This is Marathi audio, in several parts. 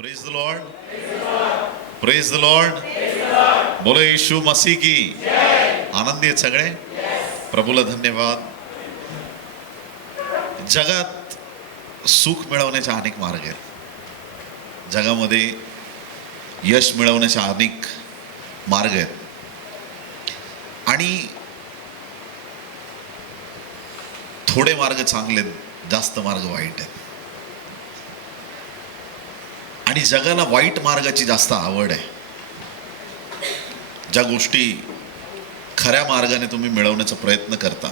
Praise the Lord, praise the Lord. बोलो यीशु मसीह की. आनंदी आहेत सगळे. प्रभूला धन्यवाद. जगात सुख मिळवण्याचे अनेक मार्ग आहेत. जगामध्ये यश मिळवण्याचे अनेक मार्ग आहेत आणि थोडे मार्ग चांगले आहेत, जास्त मार्ग वाईट आहेत. आणि जगाला वाईट मार्गाची जास्त आवड आहे. ज्या गोष्टी खऱ्या मार्गाने तुम्ही मिळवण्याचा प्रयत्न करता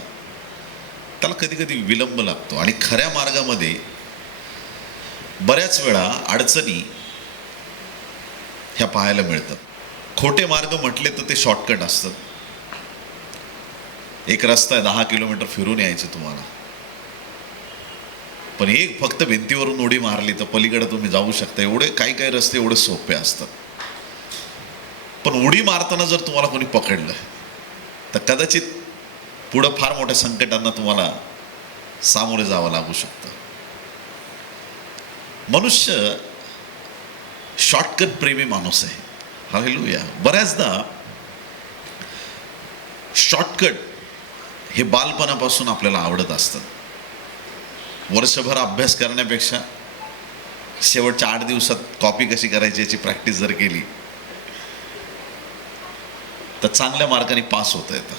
त्याला कधी कधी विलंब लागतो. आणि खऱ्या मार्गामध्ये बऱ्याच वेळा अडचणी ह्या पाहायला मिळतात. खोटे मार्ग म्हटले तर ते शॉर्टकट असतात. एक रस्ता आहे, 10 किलोमीटर फिरून यायचं तुम्हाला, पण एक फक्त भिंतीवरून उडी मारली तर पलीकडे तुम्ही जाऊ शकता. एवढे काही काही रस्ते एवढे सोपे असतात. पण उडी मारताना जर तुम्हाला कोणी पकडलं तर कदाचित पुढं फार मोठ्या संकटांना तुम्हाला सामोरे जावं लागू शकतं. मनुष्य शॉर्टकट प्रेमी माणूस आहे. हालेलुया. बऱ्याचदा शॉर्टकट हे बालपणापासून आपल्याला आवडत असतं. वर्षभर अभ्यास करण्यापेक्षा शेवटच्या 8 दिवसात कॉपी कशी करायची याची प्रॅक्टिस जर केली तर चांगल्या मार्काने पास होता येतं.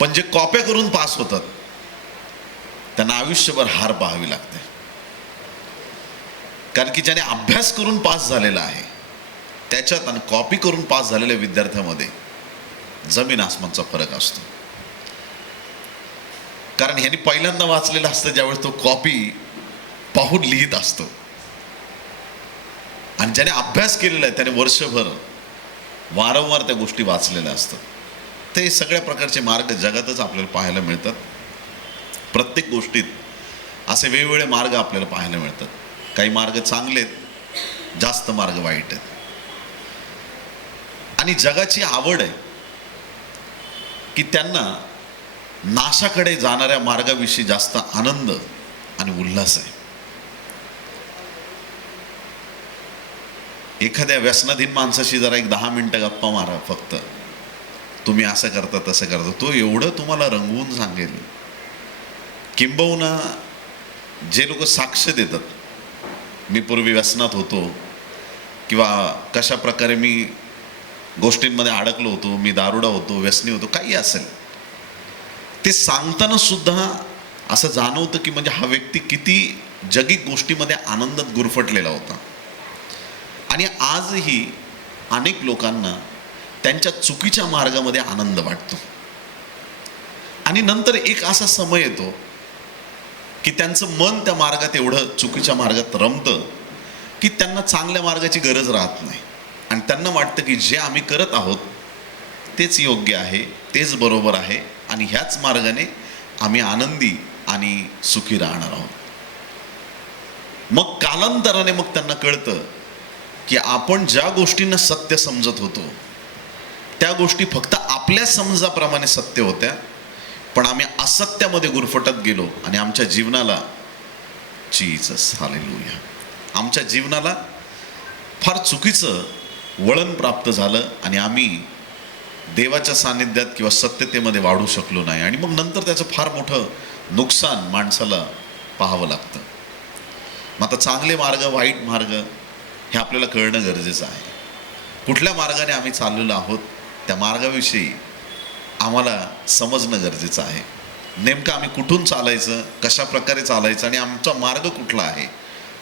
पण जे कॉप्या करून पास होतात त्यांना आयुष्यभर हार पाहावी लागते. कारण की ज्याने अभ्यास करून पास झालेला आहे त्याच्यात आणि कॉपी करून पास झालेल्या विद्यार्थ्यामध्ये जमीन आसमानचा फरक असतो. कारण ह्यांनी पहिल्यांदा वाचलेलं असतं ज्यावेळेस तो कॉपी पाहून लिहित असतो, आणि ज्याने अभ्यास केलेला आहे त्याने वर्षभर वारंवार त्या गोष्टी वाचलेल्या असतात. ते सगळ्या प्रकारचे मार्ग जगातच आपल्याला पाहायला मिळतात. प्रत्येक गोष्टीत असे वेगवेगळे मार्ग आपल्याला पाहायला मिळतात. काही मार्ग चांगले आहेत, जास्त मार्ग वाईट आहेत. आणि जगाची आवड आहे की त्यांना नाशाकडे जाणाऱ्या मार्गाविषयी जास्त आनंद आणि उल्हास आहे. एखाद्या व्यसनाधीन माणसाशी जरा एक 10 मिनिटं गप्पा मारा फक्त. तुम्ही असं करता तसं करता, तो एवढं तुम्हाला रंगवून सांगेल. किंबहुना जे लोक साक्ष देतात, मी पूर्वी व्यसनात होतो किंवा कशा प्रकारे मी गोष्टींमध्ये अडकलो होतो, मी दारुडा होतो, व्यसनी होतो, काही असेल, ते सांगताना सुद्धा असं जाणवतं की म्हणजे हा व्यक्ती किती जगिक गोष्टीमध्ये आनंदात गुरफटलेला होता. आणि आजही अनेक लोकांना त्यांच्या चुकीच्या मार्गामध्ये आनंद वाटतो. आणि नंतर एक असा समय येतो की त्यांचं मन त्या मार्गात एवढं चुकीच्या मार्गात रमतं की त्यांना चांगल्या मार्गाची गरज राहत नाही. आणि त्यांना वाटतं की जे आम्ही करत आहोत तेच योग्य आहे, तेच बरोबर आहे, आणि ह्याच मार्गाने आम्ही आनंदी आणि सुखी राहणार आहोत. मग कालांतराने मग त्यांना कळतं की आपण ज्या गोष्टींना सत्य समजत होतो त्या गोष्टी फक्त आपल्या समजाप्रमाणे सत्य होत्या, पण आम्ही असत्यामध्ये गुरफटत गेलो आणि आमच्या जीवनाला, जीसस हालेलुया, आमच्या जीवनाला फार चुकीचं वळण प्राप्त झालं आणि आम्ही देवाच्या सानिध्यात किंवा सत्यतेमध्ये वाढू शकलो नाही. आणि मग नंतर त्याचं फार मोठं नुकसान माणसाला पाहावं लागतं. मग आता चांगले मार्ग, वाईट मार्ग हे आपल्याला कळणं गरजेचं आहे. कुठल्या मार्गाने आम्ही चाललेलो आहोत त्या मार्गाविषयी आम्हाला समजणं गरजेचं आहे. नेमकं आम्ही कुठून चालायचं, कशा प्रकारे चालायचं, आणि आमचा मार्ग कुठला आहे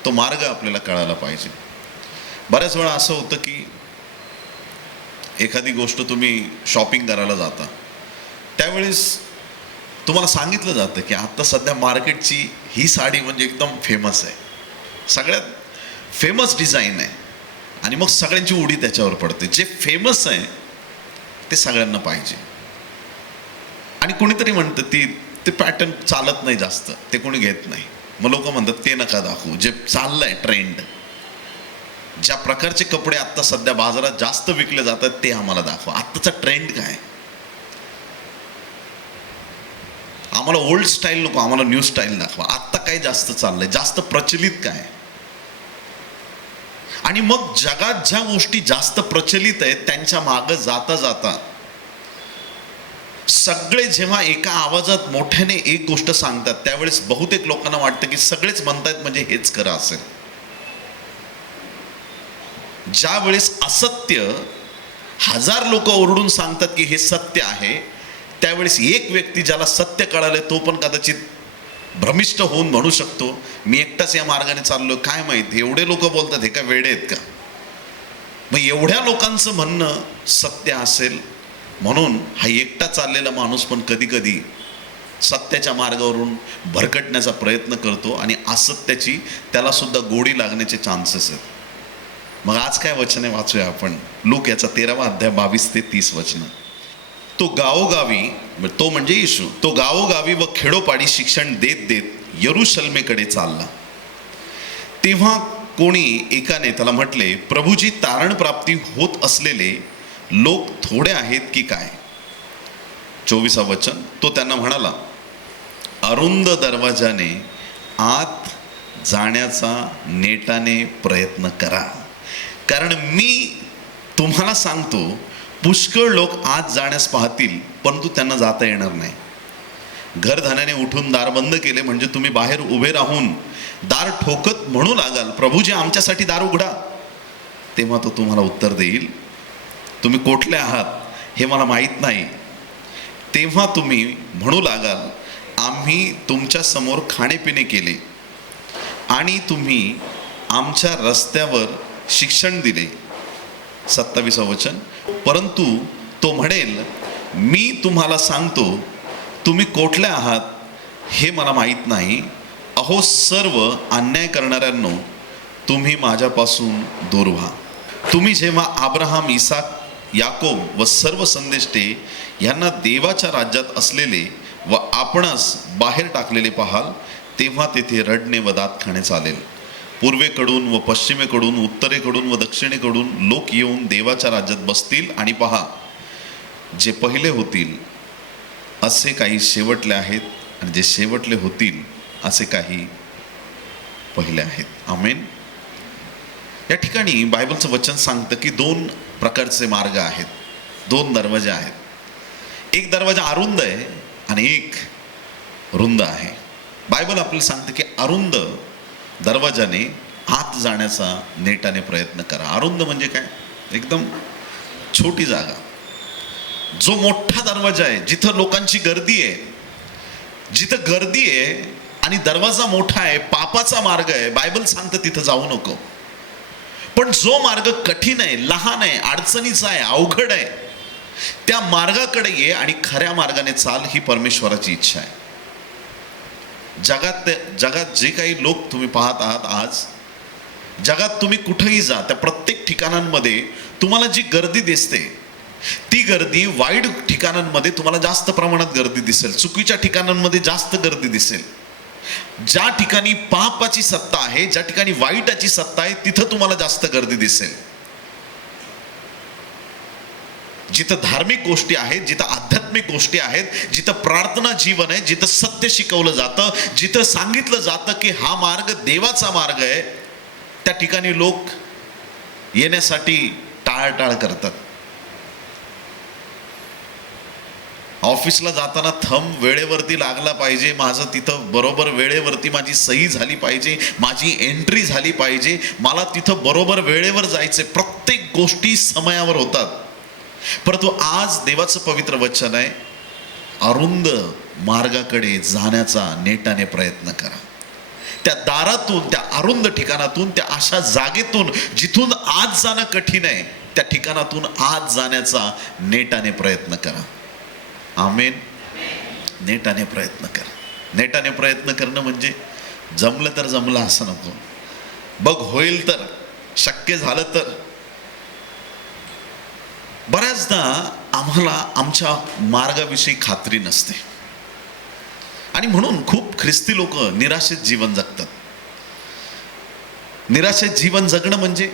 तो मार्ग आपल्याला कळायला पाहिजे. बऱ्याच वेळा असं होतं की एखादी गोष्ट तुम्ही शॉपिंग करायला जाता त्यावेळेस तुम्हाला सांगितलं जातं की आत्ता सध्या मार्केटची ही साडी म्हणजे एकदम फेमस आहे, सगळ्यात फेमस डिझाईन आहे, आणि मग सगळ्यांची उडी त्याच्यावर पडते. जे फेमस आहे ते सगळ्यांना पाहिजे. आणि कोणीतरी म्हणतं ते पॅटर्न चालत नाही जास्त, ते कोणी घेत नाही. मग लोक म्हणतात ते नका दाखवू, जे चाललंय ट्रेंड, ज्या प्रकारचे कपडे आत्ता सध्या बाजारात जास्त विकले जातात ते आम्हाला दाखवा. आत्ताचा ट्रेंड काय, आम्हाला ओल्ड स्टाईल नको, आम्हाला न्यू स्टाईल दाखवा. आत्ता काय जास्त चाललंय, जास्त प्रचलित काय. आणि मग जगात ज्या गोष्टी जास्त प्रचलित आहेत त्यांच्या मागं जाता जाता सगळे जेव्हा एका आवाजात मोठ्याने एक गोष्ट सांगतात त्यावेळेस बहुतेक लोकांना वाटतं की सगळेच म्हणतायत म्हणजे हेच खरं असेल. ज्या वेळेस असत्य 1000 लोक ओरडून सांगतात की हे सत्य आहे, त्यावेळेस एक व्यक्ती ज्याला सत्य कळालं तो पण कदाचित भ्रमिष्ट होऊन म्हणू शकतो मी एकटाच या मार्गाने चाललो, काय माहित एवढे लोक बोलतात हे काय वेडे आहेत का. मग एवढ्या लोकांचं म्हणणं सत्य असेल म्हणून हा एकटा चाललेला माणूस पण कधी कधी सत्याच्या मार्गावरून भरकटण्याचा प्रयत्न करतो आणि असत्याची त्याला सुद्धा गोडी लागण्याचे चान्सेस आहेत. मग आज काय वचने वाचूया आपण. लूक याचा 13वा अध्याय 22 ते 30 वचन. तो गावोगावी, तो म्हणजे येशू, तो गावोगावी व खेडोपाडी शिक्षण देत देत यरूशलेमेकडे चालला. तेव्हा कोणी एकाने त्याला म्हटले, प्रभूजी तारण प्राप्ती होत असलेले लोक थोडे आहेत की काय. 24वा वचन. तो त्यांना म्हणाला, अरुंद दरवाजाने आत जाण्याचा नेटाने प्रयत्न करा, कारण मी तुम्हाला सांगतो पुष्कळ लोक आत जाण्यास पाहतील परंतु त्यांना जाता येणार नाही. घरधण्याने उठून दार बंद केले म्हणजे तुम्ही बाहेर उभे राहून दार ठोकत म्हणू लागाल, प्रभूजी आमच्यासाठी दार उघडा. तेव्हा तो तुम्हाला उत्तर देईल, तुम्ही कोठले आहात हे मला माहीत नाही. तेव्हा तुम्ही म्हणू लागाल, आम्ही तुमच्या समोर खाणेपिणे केले आणि तुम्ही आमच्या रस्त्यावर शिक्षण दिले. 27वा वचन. परंतु तो म्हणेल, मी तुम्हाला सांगतो तुम्ही कोठले आहात हे मला माहीत नाही. अहो सर्व अन्याय करणाऱ्यांनो, तुम्ही माझ्यापासून दूर व्हा. तुम्ही जेव्हा अब्राहम, इसाक, याकोब व सर्व संदेष्टे यांना देवाच्या राज्यात असलेले व आपणास बाहेर टाकलेले पाहाल, तेव्हा तेथे रडणे व दात खाणे चालेल. पूर्वेकडून व पश्चिमेकडून, उत्तरेकडून व दक्षिणेकडून लोक येऊन देवाच्या राज्यात बसतील आणि पहा, जे पहिले होतील असे काही शेवटले आहेत आणि जे शेवटले होतील असे काही पहिले आहेत. आमेन. या ठिकाणी बायबलचं वचन सांगतं की 2 प्रकारचे मार्ग आहेत, 2 दरवाजे आहेत. एक दरवाजा अरुंद आहे आणि एक रुंद आहे. बायबल आपल्याला सांगतं की अरुंद दरवाजाने आत जाण्याचा नेटाने प्रयत्न करा. अरुंद म्हणजे काय, एकदम छोटी जागा. जो मोठा दरवाजा आहे जिथं लोकांची गर्दी आहे, जिथं गर्दी आहे आणि दरवाजा मोठा आहे, पापाचा मार्ग आहे, बायबल सांगतं तिथं जाऊ नको. पण जो मार्ग कठीण आहे, लहान आहे, अडचणीचा आहे, अवघड आहे, त्या मार्गाकडे ये आणि खऱ्या मार्गाने चाल, ही परमेश्वराची इच्छा आहे. जगात जे काही लोक तुम्ही पाहत आहात, आज जगात तुम्ही कुठेही जा, त्या प्रत्येक ठिकाणांमध्ये तुम्हाला जी गर्दी दिसते ती गर्दी वाईट ठिकाणांमध्ये तुम्हाला जास्त प्रमाणात गर्दी दिसेल, चुकीच्या ठिकाणांमध्ये जास्त गर्दी दिसेल. ज्या ठिकाणी पापाची सत्ता आहे, ज्या ठिकाणी वाईटाची सत्ता आहे, तिथं तुम्हाला जास्त गर्दी दिसेल. जिथं धार्मिक गोष्टी आहेत, जिथं आध्यात्मिक गोष्टी आहेत, जिथं प्रार्थना जीवन आहे, जिथं सत्य शिकवलं जातं, जिथं सांगितलं जातं की हा मार्ग देवाचा मार्ग आहे, त्या ठिकाणी लोक येण्यासाठी टाळाटाळ करतात. ऑफिसला जाताना थंब वेळेवरती लागला पाहिजे, माझं तिथं बरोबर वेळेवरती माझी सही झाली पाहिजे, माझी एंट्री झाली पाहिजे, मला तिथं बरोबर वेळेवर जायचं. प्रत्येक गोष्टी समयावर होतात. परंतु आज देवाचं पवित्र वचन आहे, अरुंद मार्गाकडे जाण्याचा नेटाने प्रयत्न करा. त्या दारातून, त्या अरुंद ठिकाणातून, त्या अशा जागेतून जिथून आज जाणं कठीण आहे, त्या ठिकाणातून आज जाण्याचा नेटाने प्रयत्न करा. आमेन. नेटाने प्रयत्न करा. नेटाने प्रयत्न करणं म्हणजे जमलं तर जमलं असं नको, बघ होईल तर, शक्य झालं तर. बऱ्याचदा आम्हाला आमच्या मार्गाविषयी खात्री नसते आणि म्हणून खूप ख्रिस्ती लोक निराशेत जीवन जगतात. निराशेत जीवन जगणं म्हणजे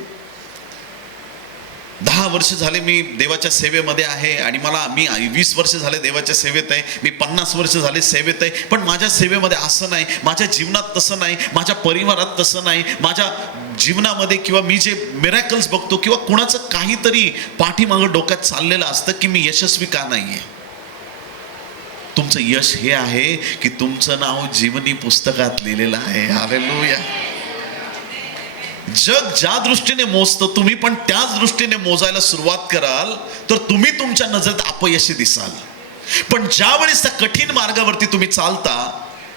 10 वर्ष झाले मी देवाच्या सेवेमध्ये आहे आणि मी 20 वर्ष झाले देवाच्या सेवेत आहे, मी 50 वर्ष झाले सेवेत आहे, पण माझ्या सेवेमध्ये असं नाही, माझ्या जीवनात तसं नाही, माझ्या परिवारात तसं नाही, माझ्या जीवनामध्ये किंवा मी जे मिरॅकल्स बघतो किंवा कुणाचं काहीतरी पाठीमागं डोक्यात चाललेलं असतं की मी यशस्वी का नाहीये. तुमचं यश हे आहे की तुमचं नाव जीवनी पुस्तकात लिहिलेलं आहे. हालेलुया. जग ज्या दृष्टीने मोजतं तुम्ही पण त्याच दृष्टीने मोजायला सुरुवात कराल तर तुम्ही तुमच्या नजरेत अपयशी दिसाल. पण ज्या वेळेस त्या कठीण मार्गावरती तुम्ही चालता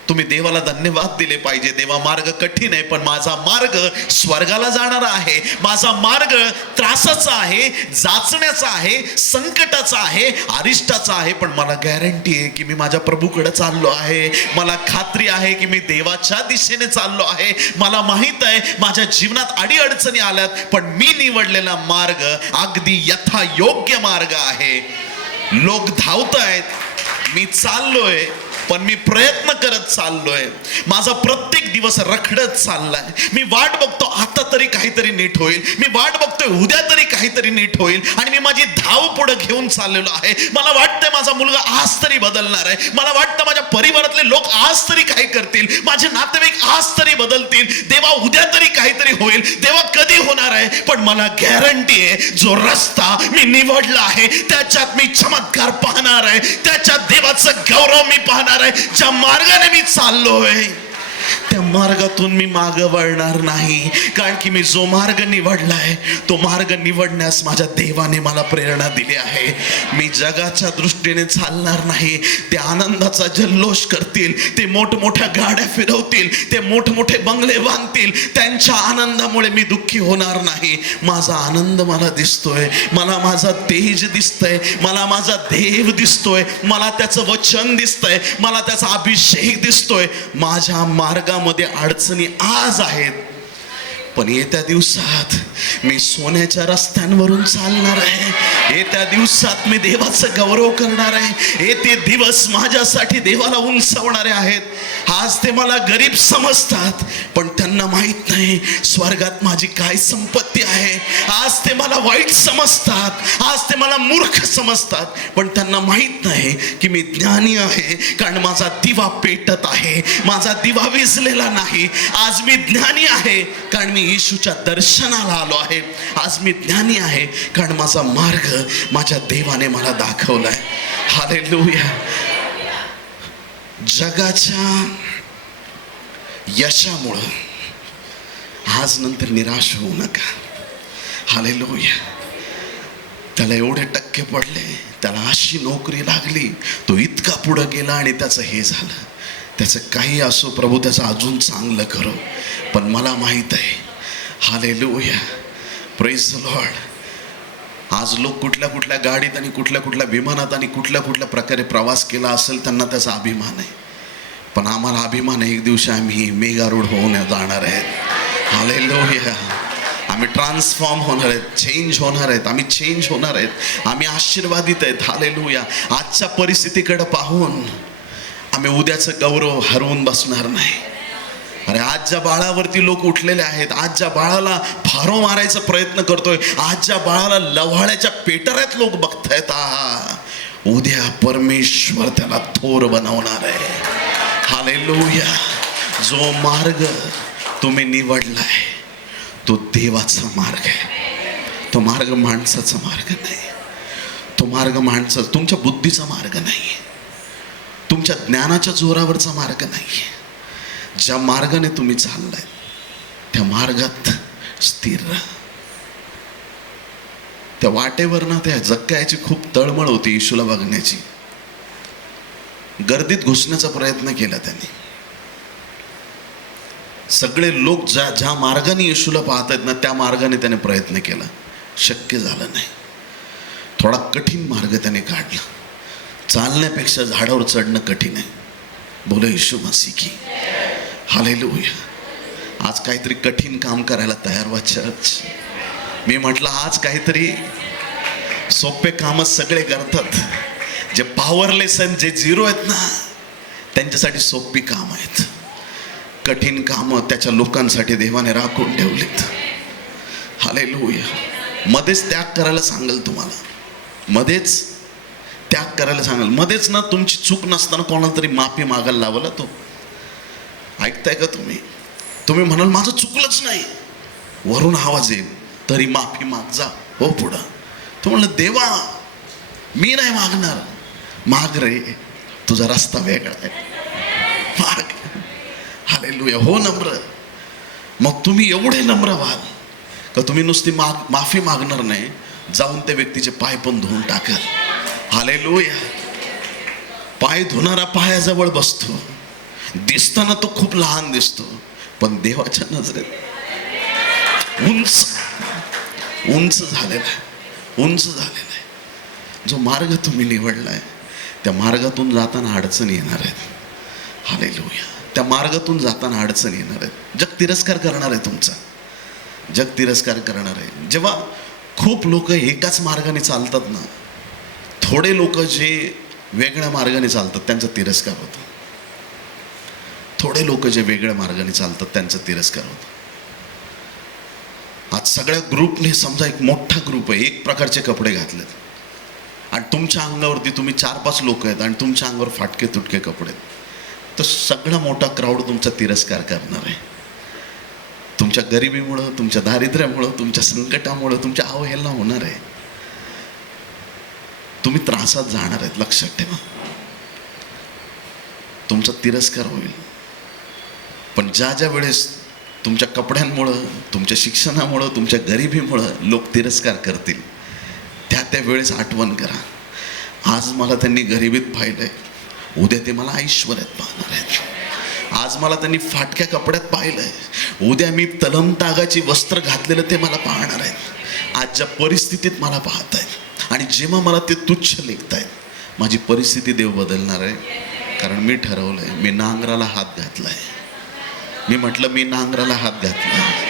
तुम्ही देवाला धन्यवाद दिले पाहिजे. देवा, मार्ग कठीण आहे पण माझा मार्ग स्वर्गाला जाणारा आहे. माझा मार्ग त्रासाचा आहे, जाचण्याचा आहे, संकटाचा आहे, अरिष्टाचा आहे, पण मला गॅरंटी आहे की मी माझ्या प्रभूकडे चाललो आहे. मला खात्री आहे की मी देवाच्या दिशेने चाललो आहे. मला माहित आहे माझ्या जीवनात अडीअडचणी आल्यात पण मी निवडलेला मार्ग अगदी यथायोग्य मार्ग आहे. लोक धावतायत, मी चाललोय पण मी प्रयत्न करत चाललोय. माझा प्रत्येक दिवस रखडत चाललाय. मी वाट बघतो आता तरी काहीतरी नीट होईल. मी वाट बघतोय उद्या तरी काहीतरी नीट होईल आणि मी माझी धाव पुढे घेऊन चाललेलो आहे. मला वाटतंय माझा मुलगा आज तरी बदलणार आहे. मला वाटतं माझ्या परिवारातले लोक आज तरी काही करतील. माझे नातेवाईक आज तरी बदलतील. देवा, उद्या तरी काहीतरी होईल. देवा, कधी होणार आहे? पण मला गॅरंटी आहे जो रस्ता मी निवडला आहे त्याच्यात मी चमत्कार पाहणार आहे. त्याच्यात देवाचं गौरव मी पाहणार आहे. ज्या मार्गाने मी चाललोय त्या मार्गातून मी मागं वळणार नाही. कारण की मी जो मार्ग निवडलाय तो मार्ग निवडण्यास माझ्या देवाने मला प्रेरणा दिली आहे. मी जगाच्या दृष्टीने चालणार नाही. ते आनंदाचा जल्लोष करतील, ते मोठमोठ्या गाड्या फिरवतील, ते मोठमोठे बंगले बांधतील, त्यांच्या आनंदामुळे मी दुःखी होणार नाही. माझा आनंद मला दिसतोय, मला माझा तेज दिसतंय, मला माझा देव दिसतोय, मला त्याचं वचन दिसतंय, मला त्याचा अभिषेक दिसतोय. माझ्या मार्गामध्ये अडचणी आज आहेत पण येत्या दिवसात मी सोन्याच्या रस्त्यांवरून चालणार आहे. येत्या दिवसात मी देवाचं गौरव करणार आहे. येते दिवस माझ्यासाठी देवाला उंचावणारे आहेत. आज ते मला गरीब समजतात पण त्यांना माहित नाही स्वर्गात माझी काय संपत्ती आहे. आज ते मला वाईट समजतात, आज ते मला मूर्ख समजतात पण त्यांना माहित नाही की मी ज्ञानी आहे. कारण माझा दिवा पेटत आहे, माझा दिवा विझलेला नाही. आज मी ज्ञानी आहे कारण मी येशूच्या दर्शनाला आलो आहे. आज मी ज्ञानी आहे कारण माझा मार्ग माझ्या देवाने मला दाखवलाय. हालेलुया. जगाच्या यशामुळं आज नंतर निराश होऊ नका. हालेलुया. त्याला एवढे टक्के पडले, त्याला अशी नोकरी लागली, तो इतका पुढं गेला आणि त्याचं हे झालं. त्याचं काही असो, प्रभू त्याचं अजून चांगलं करो. पण मला माहित आहे, हालेलुया, प्रेज द लॉर्ड, आज लोक कुठल्या कुठल्या गाडीत आणि कुठल्या कुठल्या विमानात आणि कुठल्या कुठल्या प्रकारे प्रवास केला असेल त्यांना त्याचा अभिमान आहे. पण आम्हाला अभिमान आहे एक दिवशी आम्ही मेगा रोड होऊन जाणार आहेत. हालेलुया. आम्ही ट्रान्सफॉर्म होणार आहेत, चेंज होणार आहेत, आम्ही चेंज होणार आहेत, आम्ही आशीर्वादित आहेत. हालेलुया. आजच्या परिस्थितीकडे पाहून आम्ही उद्याचं गौरव हरवून बसणार नाही. अरे आज ज्या बाळावरती लोक उठलेले आहेत, आज ज्या बाळाला फारो मारायचा प्रयत्न करतोय, आज ज्या बाळाला लव्हाळ्याच्या पेटऱ्यात लोक बघतायत, उद्या परमेश्वर त्याला थोर बनवणार आहे. हालेलुया. जो मार्ग तुम्ही निवडलाय तो देवाचा मार्ग आहे. तो मार्ग माणसाचा मार्ग नाही. तो मार्ग माणसाचा, तुमच्या बुद्धीचा मार्ग नाही, तुमच्या ज्ञानाच्या जोरावरचा मार्ग नाही. ज्या मार्गाने तुम्ही चाललाय त्या मार्गात स्थिर राहा. त्या वाटेवर ना त्या जक्कायाची खूप तळमळ होती येशूला बघण्याची. गर्दीत घुसण्याचा प्रयत्न केला त्यांनी. सगळे लोक ज्या मार्गाने येशूला पाहत आहेत ना त्या मार्गाने त्याने प्रयत्न केला, शक्य झालं नाही. थोडा कठीण मार्ग त्याने काढला. चालण्यापेक्षा झाडावर चढणं कठीण आहे. बोलो येशू मसीह की. हालेलुया. आज काहीतरी कठीण काम करायला तयार व्हा चर्च. मी म्हटलं आज काहीतरी सोपे कामच सगळे करतात. जे पॉवरलेस आहेत, जे झिरो आहेत ना, त्यांच्यासाठी सोपी काम आहेत. कठीण कामं त्याच्या लोकांसाठी देवाने राखून ठेवलीत. हालेलुया. मध्येच त्याग करायला सांगेल तुम्हाला, मध्येच त्याग करायला सांगेल. मध्येच ना तुमची चूक नसताना कोणाला तरी माफी मागायला लावला तो. ऐकताय का तुम्ही? तुम्ही म्हणाल माझं चुकलंच नाही, वरून आवाज येईल, तरी माफी माग जा हो पुढं. तो म्हणलं देवा मी नाही मागणार. माग रे, तुझा रस्ता वेगळा आहे, माग. हालेलुया. हो नम्र. मग तुम्ही एवढे नम्र व्हाल का तुम्ही नुसती माफी मागणार नाही, जाऊन त्या व्यक्तीचे पाय पण धुवून टाकाल. हालेलुया. पाय धुणारा पायाजवळ बसतो. दिसताना तो खूप लहान दिसतो, पण देवाच्या नजरेत उंच उंच झालेला आहे, उंच झालेला आहे. जो मार्ग तुम्ही निवडलाय त्या मार्गातून जाताना अडचण येणार आहेत. हालेलुया. त्या मार्गातून जाताना अडचण येणार आहेत. जग तिरस्कार करणार आहे तुमचा, जग तिरस्कार करणार आहे. जेव्हा खूप लोक एकाच मार्गाने चालतात ना, थोडे लोक जे वेगळ्या मार्गाने चालतात त्यांचा तिरस्कार होतो. थोडे लोक जे वेगळ्या मार्गाने चालतात त्यांचा तिरस्कार होतो. आज सगळ्या ग्रुपने, समजा एक मोठा ग्रुप आहे, एक प्रकारचे कपडे घातलेत आणि तुमच्या अंगावरती तुम्ही 4-5 लोक आहेत आणि तुमच्या अंगावर फाटके तुटके कपडे आहेत, तर सगळा मोठा क्राऊड तुमचा तिरस्कार करणार आहे. तुमच्या गरिबीमुळं, तुमच्या दारिद्र्यामुळं, तुमच्या संकटामुळं, तुमच्या अवहेलना होणार आहे. तुम्ही त्रासात जाणार आहेत. लक्षात ठेवा, तुमचा तिरस्कार होईल. पण ज्या वेळेस तुमच्या कपड्यांमुळं, तुमच्या शिक्षणामुळं, तुमच्या गरिबीमुळं लोक तिरस्कार करतील, त्या वेळेस आठवण करा, आज मला त्यांनी गरिबीत पाहिलंय, उद्या ते मला ऐश्वर्यात पाहणार आहेत. आज मला त्यांनी फाटक्या कपड्यात पाहिलंय, उद्या मी तलमतागाची वस्त्र घातलेलं ते मला पाहणार आहेत. आज ज्या परिस्थितीत मला पाहत आहेत आणि जेव्हा मला ते तुच्छ लेखतायत, माझी परिस्थिती देव बदलणार आहे. कारण मी ठरवलंय, मी नांगराला हात घातलाय. मी म्हटलं, मी नांगराला हात घातलाय,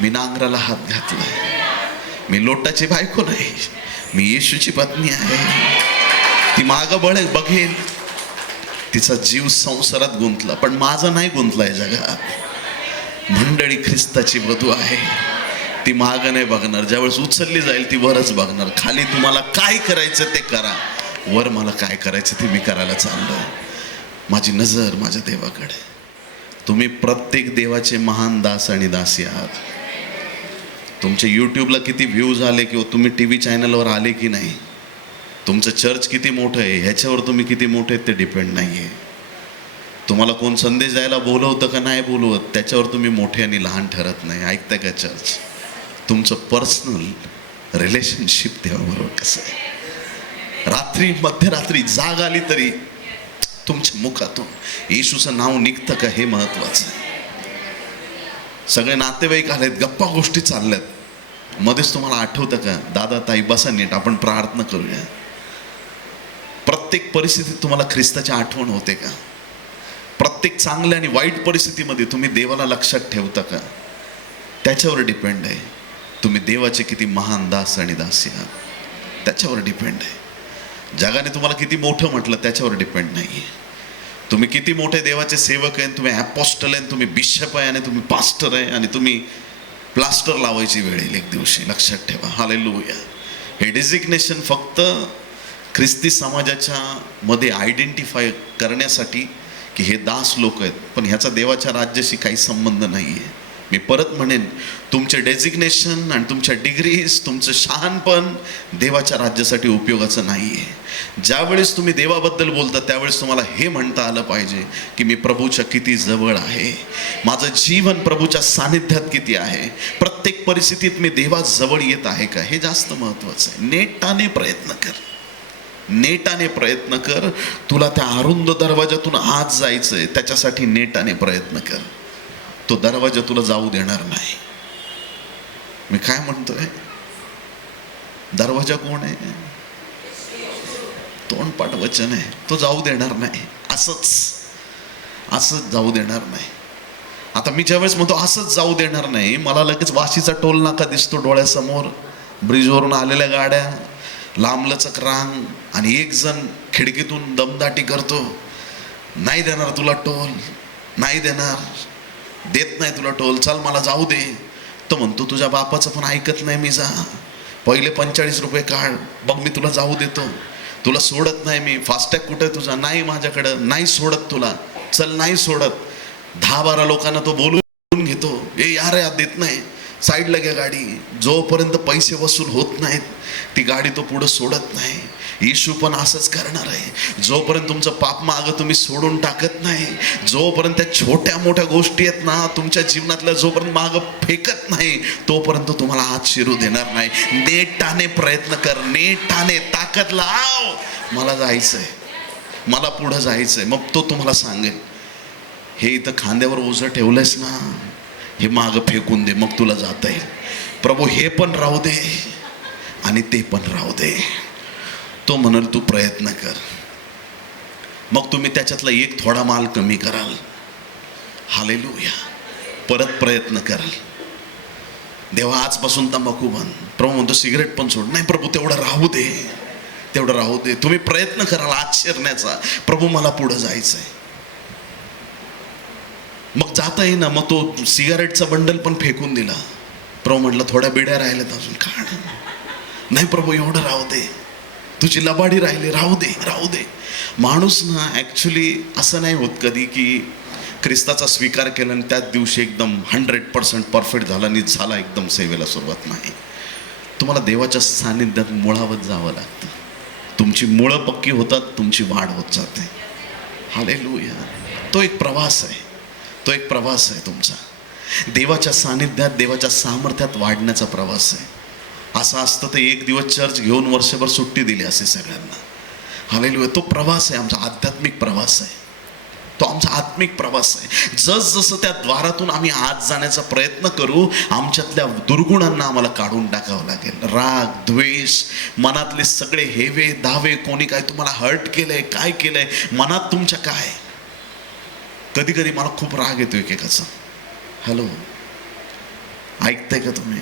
मी नांगराला हात घातलाय. मी लोटाची बायको नाही, मी येशूची पत्नी आहे. ती मागं बघेल, तिचा जीव संसारात गुंतला, पण माझा नाही गुंतलाय जगात. मंडळी ख्रिस्ताची वधू आहे, ती मागं नाही बघणार. ज्यावेळेस उचलली जाईल ती वरच बघणार. खाली तुम्हाला काय करायचं ते करा, वर मला काय करायचं ते मी करायला चाललोय. माझी नजर माझ्या देवाकडे. तुम्ही प्रत्येक देवाचे महान दास आणि दासी आहात. तुमच्या यूट्यूबला किती व्ह्यूज आले किंवा तुम्ही टी व्ही चॅनलवर आले की नाही, तुमचं चर्च किती मोठं आहे ह्याच्यावर तुम्ही किती मोठे आहेत ते डिपेंड नाही आहे. तुम्हाला कोण संदेश द्यायला बोलवतं का नाही बोलवत त्याच्यावर तुम्ही मोठे आणि लहान ठरत नाही. ऐकताय का चर्च? तुमचं पर्सनल रिलेशनशिप देवाबरोबर कसं आहे? रात्री मध्यरात्री जाग आली तरी तुमच्या मुखातून येशूचं नाव निघतं का हे महत्वाचं आहे. सगळे नातेवाईक आलेत, गप्पा गोष्टी चालल्यात, मध्येच तुम्हाला आठवतं का, दादा ताई बसा नीट, आपण प्रार्थना करूया. प्रत्येक परिस्थितीत तुम्हाला ख्रिस्ताची आठवण होते का? प्रत्येक चांगल्या आणि वाईट परिस्थितीमध्ये तुम्ही देवाला लक्षात ठेवता का? त्याच्यावर डिपेंड आहे तुम्ही देवाचे किती महान दास आणि दासी आहात. त्याच्यावर डिपेंड आहे. जगाने तुम्हाला किती मोठं म्हटलं त्याच्यावर डिपेंड नाही आहे. तुम्ही किती मोठे देवाचे सेवक आहे, तुम्ही ॲपॉस्टल आहे, तुम्ही बिशप आहे आणि तुम्ही पास्टर आहे आणि तुम्ही प्लास्टर लावायची वेळ येईल एक दिवशी. लक्षात ठेवा. हालेलुया. हे डेझिग्नेशन फक्त ख्रिस्ती समाजाच्या मध्ये आयडेंटिफाय करण्यासाठी की हे दास लोक आहेत, पण ह्याचा देवाच्या राज्याशी काही संबंध नाही आहे. मी परत म्हणेन, तुमचे डेझिग्नेशन आणि तुमच्या डिग्रीज, तुमचं शहाणपण देवाच्या राज्यासाठी उपयोगाचं नाही आहे. ज्यावेळेस तुम्ही देवाबद्दल बोलता त्यावेळेस तुम्हाला हे म्हणता आलं पाहिजे की मी प्रभूच्या किती जवळ आहे, माझं जीवन प्रभूच्या सानिध्यात किती आहे, प्रत्येक परिस्थितीत मी देवाजवळ येत आहे का, हे जास्त महत्त्वाचं आहे. नेटाने प्रयत्न कर, नेटाने प्रयत्न कर. तुला त्या अरुंद दरवाजातून आत जायचं आहे, त्याच्यासाठी नेटाने प्रयत्न कर. तो दरवाजा तुला जाऊ देणार नाही. मी काय म्हणतोय? दरवाजा कोण आहे? तोंडपाठ वचन आहे. तो जाऊ देणार नाही. असंच जाऊ देणार नाही. आता मी ज्यावेळेस म्हणतो असंच जाऊ देणार नाही, मला लगेच वाशीचा टोल नाका दिसतो डोळ्यासमोर, ब्रिजवरून आलेल्या गाड्या, लांबलचक रांग आणि एक जण खिडकीतून दमदाटी करतो, नाही देणार तुला टोल, नाही देणार, देत नाही तुला टोल, चल मला जाऊ दे. तो म्हणतो तुझ्या बापाचं पण ऐकत नाही मी, जा पहिले 45 रुपये काढ, बघ मी तुला जाऊ देतो, तुला सोडत नाही मी. फास्टॅग कुठे आहे तुझा? नाही माझ्याकडं, नाही सोडत तुला, चल नाही सोडत. 10-12 लोकांना तो बोलून घेतो, ए यार या देत नाही, साईडला घ्या गाडी. जोपर्यंत पैसे वसूल होत नाहीत ती गाडी तो पुढं सोडत नाही. येशू पण असंच करणार आहे. जोपर्यंत तुमचं पाप मागं तुम्ही सोडून टाकत नाही, जोपर्यंत त्या छोट्या मोठ्या गोष्टी आहेत ना तुमच्या जीवनातल्या, जोपर्यंत मागं फेकत नाही, तोपर्यंत तुम्हाला आत शिरू देणार नाही. नेटाने प्रयत्न कर, नेटाने ताकद लाव. मला जायचंय, मला पुढं जायचंय. मग तो तुम्हाला सांगेल, हे इथं खांद्यावर ओझं ठेवलंयस ना, हे मागं फेकून दे, मग तुला जाता येईल. प्रभू हे पण राहू दे आणि ते पण राहू दे. तो म्हणाल तू प्रयत्न कर. मग तुम्ही त्याच्यातला एक थोडा माल कमी कराल. हालेलुया. परत प्रयत्न कराल. देवा आजपासून तंबाखू बंद. प्रभू म्हणतो सिगरेट पण सोड. नाही प्रभू तेवढं राहू दे, तेवढं राहू दे. तुम्ही प्रयत्न कराल आत शिरण्याचा. प्रभू मला पुढं जायचंय. मग जाता येईना, मग तो सिगारेटचा बंडल पण फेकून दिला. प्रभू म्हटलं थोड्या बिड्या राहिल्यात अजून, काढ. नाही प्रभू एवढं राहू दे, तुझी लबाडी राहिली, राहू दे, राहू दे. माणूस ना ॲक्च्युली असं नाही होत कधी की ख्रिस्ताचा स्वीकार केला आणि त्याच दिवशी एकदम 100% परफेक्ट झाला आणि झाला एकदम सेवेला सुरुवात. नाही, तुम्हाला देवाच्या सानिध्यात मुळावत जावं लागतं. तुमची मुळं पक्की होतात, तुमची वाढ होत जाते. हालेलुया. तो एक प्रवास आहे, तो एक प्रवास आहे तुमचा. देवाच्या सानिध्यात, देवाच्या सामर्थ्यात वाढण्याचा प्रवास आहे. असं असतं तर एक दिवस चर्च घेऊन वर्षभर सुट्टी दिली असे सगळ्यांना. हालेलुया. तो प्रवास आहे आमचा, आध्यात्मिक प्रवास आहे तो, आमचा आत्मिक प्रवास आहे. जसजसं त्या द्वारातून आम्ही आत जाण्याचा प्रयत्न करू, आमच्यातल्या दुर्गुणांना आम्हाला काढून टाकावं लागेल. राग, द्वेष, मनातले सगळे हेवे दावे, कोणी काय तुम्हाला हर्ट केलंय, काय केलंय मनात तुमच्या, काय. कधी कधी मला खूप राग येतो एकेकाचा. हॅलो, ऐकताय का तुम्ही?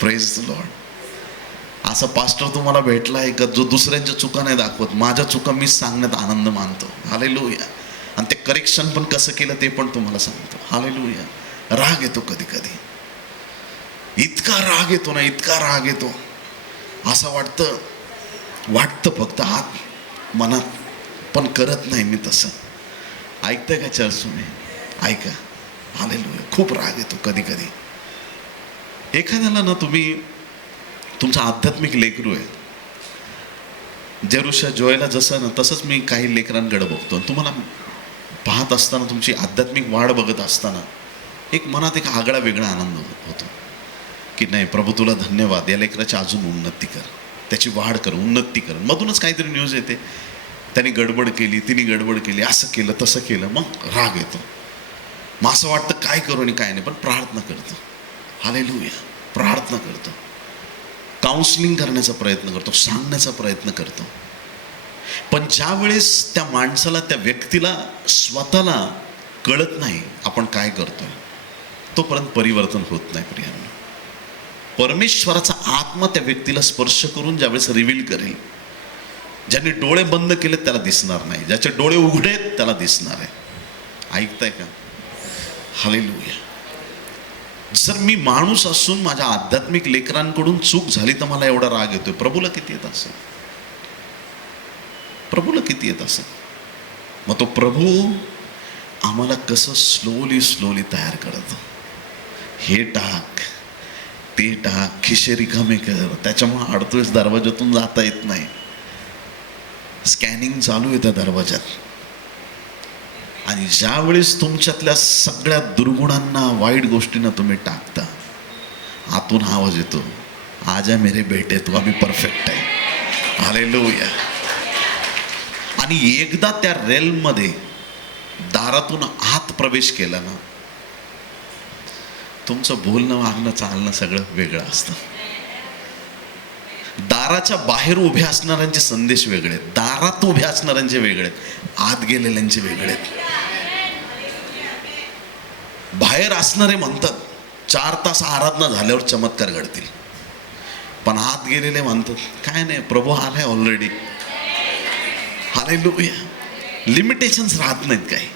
Praise the Lord. असा पास्टर तुम्हाला भेटला आहे का जो दुसऱ्यांच्या चुका नाही दाखवत, माझ्या चुका मीच सांगण्यात आनंद मानतो. हालेलुया. आणि ते करेक्शन पण कसं केलं ते पण तुम्हाला सांगतो. हालेलुया. राग येतो कधी कधी, इतका राग येतो ना, इतका राग येतो, असं वाटतं फक्त आत मनात, पण करत नाही मी तसं. ऐकताय का चर्च तुम्ही? ऐका. हालेलुया. खूप राग येतो कधी कधी. एखाद्याला ना, तुम्ही तुमचं आध्यात्मिक लेकरू आहे, जेरुशा जोयला जसं ना तसंच मी काही लेकरांकडे बघतो. तुम्हाला पाहत असताना, तुमची आध्यात्मिक वाढ बघत असताना एक मनात एक आगळा वेगळा आनंद होतो की नाही प्रभू तुला धन्यवाद, या लेकराची अजून उन्नती कर, त्याची वाढ कर, उन्नती कर. मधूनच काहीतरी न्यूज येते, त्याने गडबड केली, तिने गडबड केली, असं केलं तसं केलं, मग राग येतो. मग असं वाटतं काय करू आणि काय नाही, पण प्रार्थना करतो. हालेलुया. प्रार्थना करतो, काउन्सिलिंग करण्याचा प्रयत्न करतो, सांगण्याचा प्रयत्न करतो. पण ज्या वेळेस त्या माणसाला, त्या व्यक्तीला स्वतःला कळत नाही आपण काय करतोय, तोपर्यंत परिवर्तन होत नाही. प्रियांनो, परमेश्वराचा आत्मा त्या व्यक्तीला स्पर्श करून ज्यावेळेस रिव्हील करेल, ज्यांनी डोळे बंद केलेत त्याला दिसणार नाही, ज्याचे डोळे उघडेत त्याला दिसणार आहे. ऐकताय का? हालेलुया. जर मी माणूस असून माझ्या आध्यात्मिक लेकरांकडून चूक झाली तर मला एवढा राग येतोय, प्रभूला किती येत असेल? प्रभूला किती येत असेल? मग तो प्रभू आम्हाला कसं स्लोली तयार करतो. हे टाक, ते टाक, खिशे रिकामे कर, त्याच्यामुळे अडतोयच, दरवाजातून जाता येत नाही. स्कॅनिंग चालू आहे त्या दरवाजात. आणि ज्या वेळेस तुमच्यातल्या सगळ्या दुर्गुणांना, वाईट गोष्टींना तुम्ही टाकता, आतून आवाज येतो, आजा मेरे बेटे तू अभी परफेक्ट आहे. हालेलुया. आणि एकदा त्या रेल्ममध्ये दारातून आत प्रवेश केला ना, तुमचं बोलणं, वागणं, चालणं सगळं वेगळं असतं. दाराच्या बाहेर उभे असणाऱ्यांचे संदेश वेगळे आहेत, दारात उभे असणाऱ्यांचे वेगळे आहेत, आत गेलेल्यांचे वेगळे आहेत. बाहेर असणारे म्हणतात 4 तास आराधना झाल्यावर चमत्कार घडतील, पण आत गेलेले म्हणतात काय नाही, प्रभू आलाय ऑलरेडी. हालेलुया. लिमिटेशन्स राहत नाहीत काही.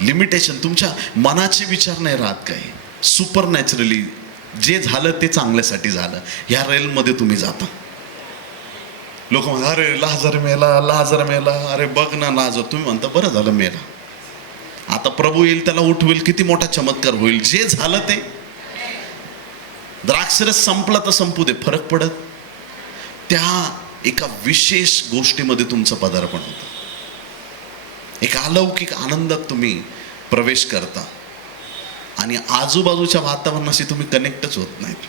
लिमिटेशन तुमच्या मनाचे विचार नाही राहत काही. सुपर नॅचरली जे झालं ते चांगल्यासाठी झालं, ह्या रेलमध्ये तुम्ही जाता. लोक म्हणतात अरे लाजर मेला, लाजर मेला, अरे बघ ना लाजर. तुम्ही म्हणता बरं झालं मेला, आता प्रभू येईल, त्याला उठवेल, किती मोठा चमत्कार होईल. जे झालं ते द्राक्षरस संपला तर संपू दे, फरक पडत. त्या एका विशेष गोष्टीमध्ये तुमचं पदार्पण होतं. एक अलौकिक आनंदात तुम्ही प्रवेश करता आणि आजूबाजूच्या वातावरणाशी तुम्ही कनेक्टच होत नाहीत.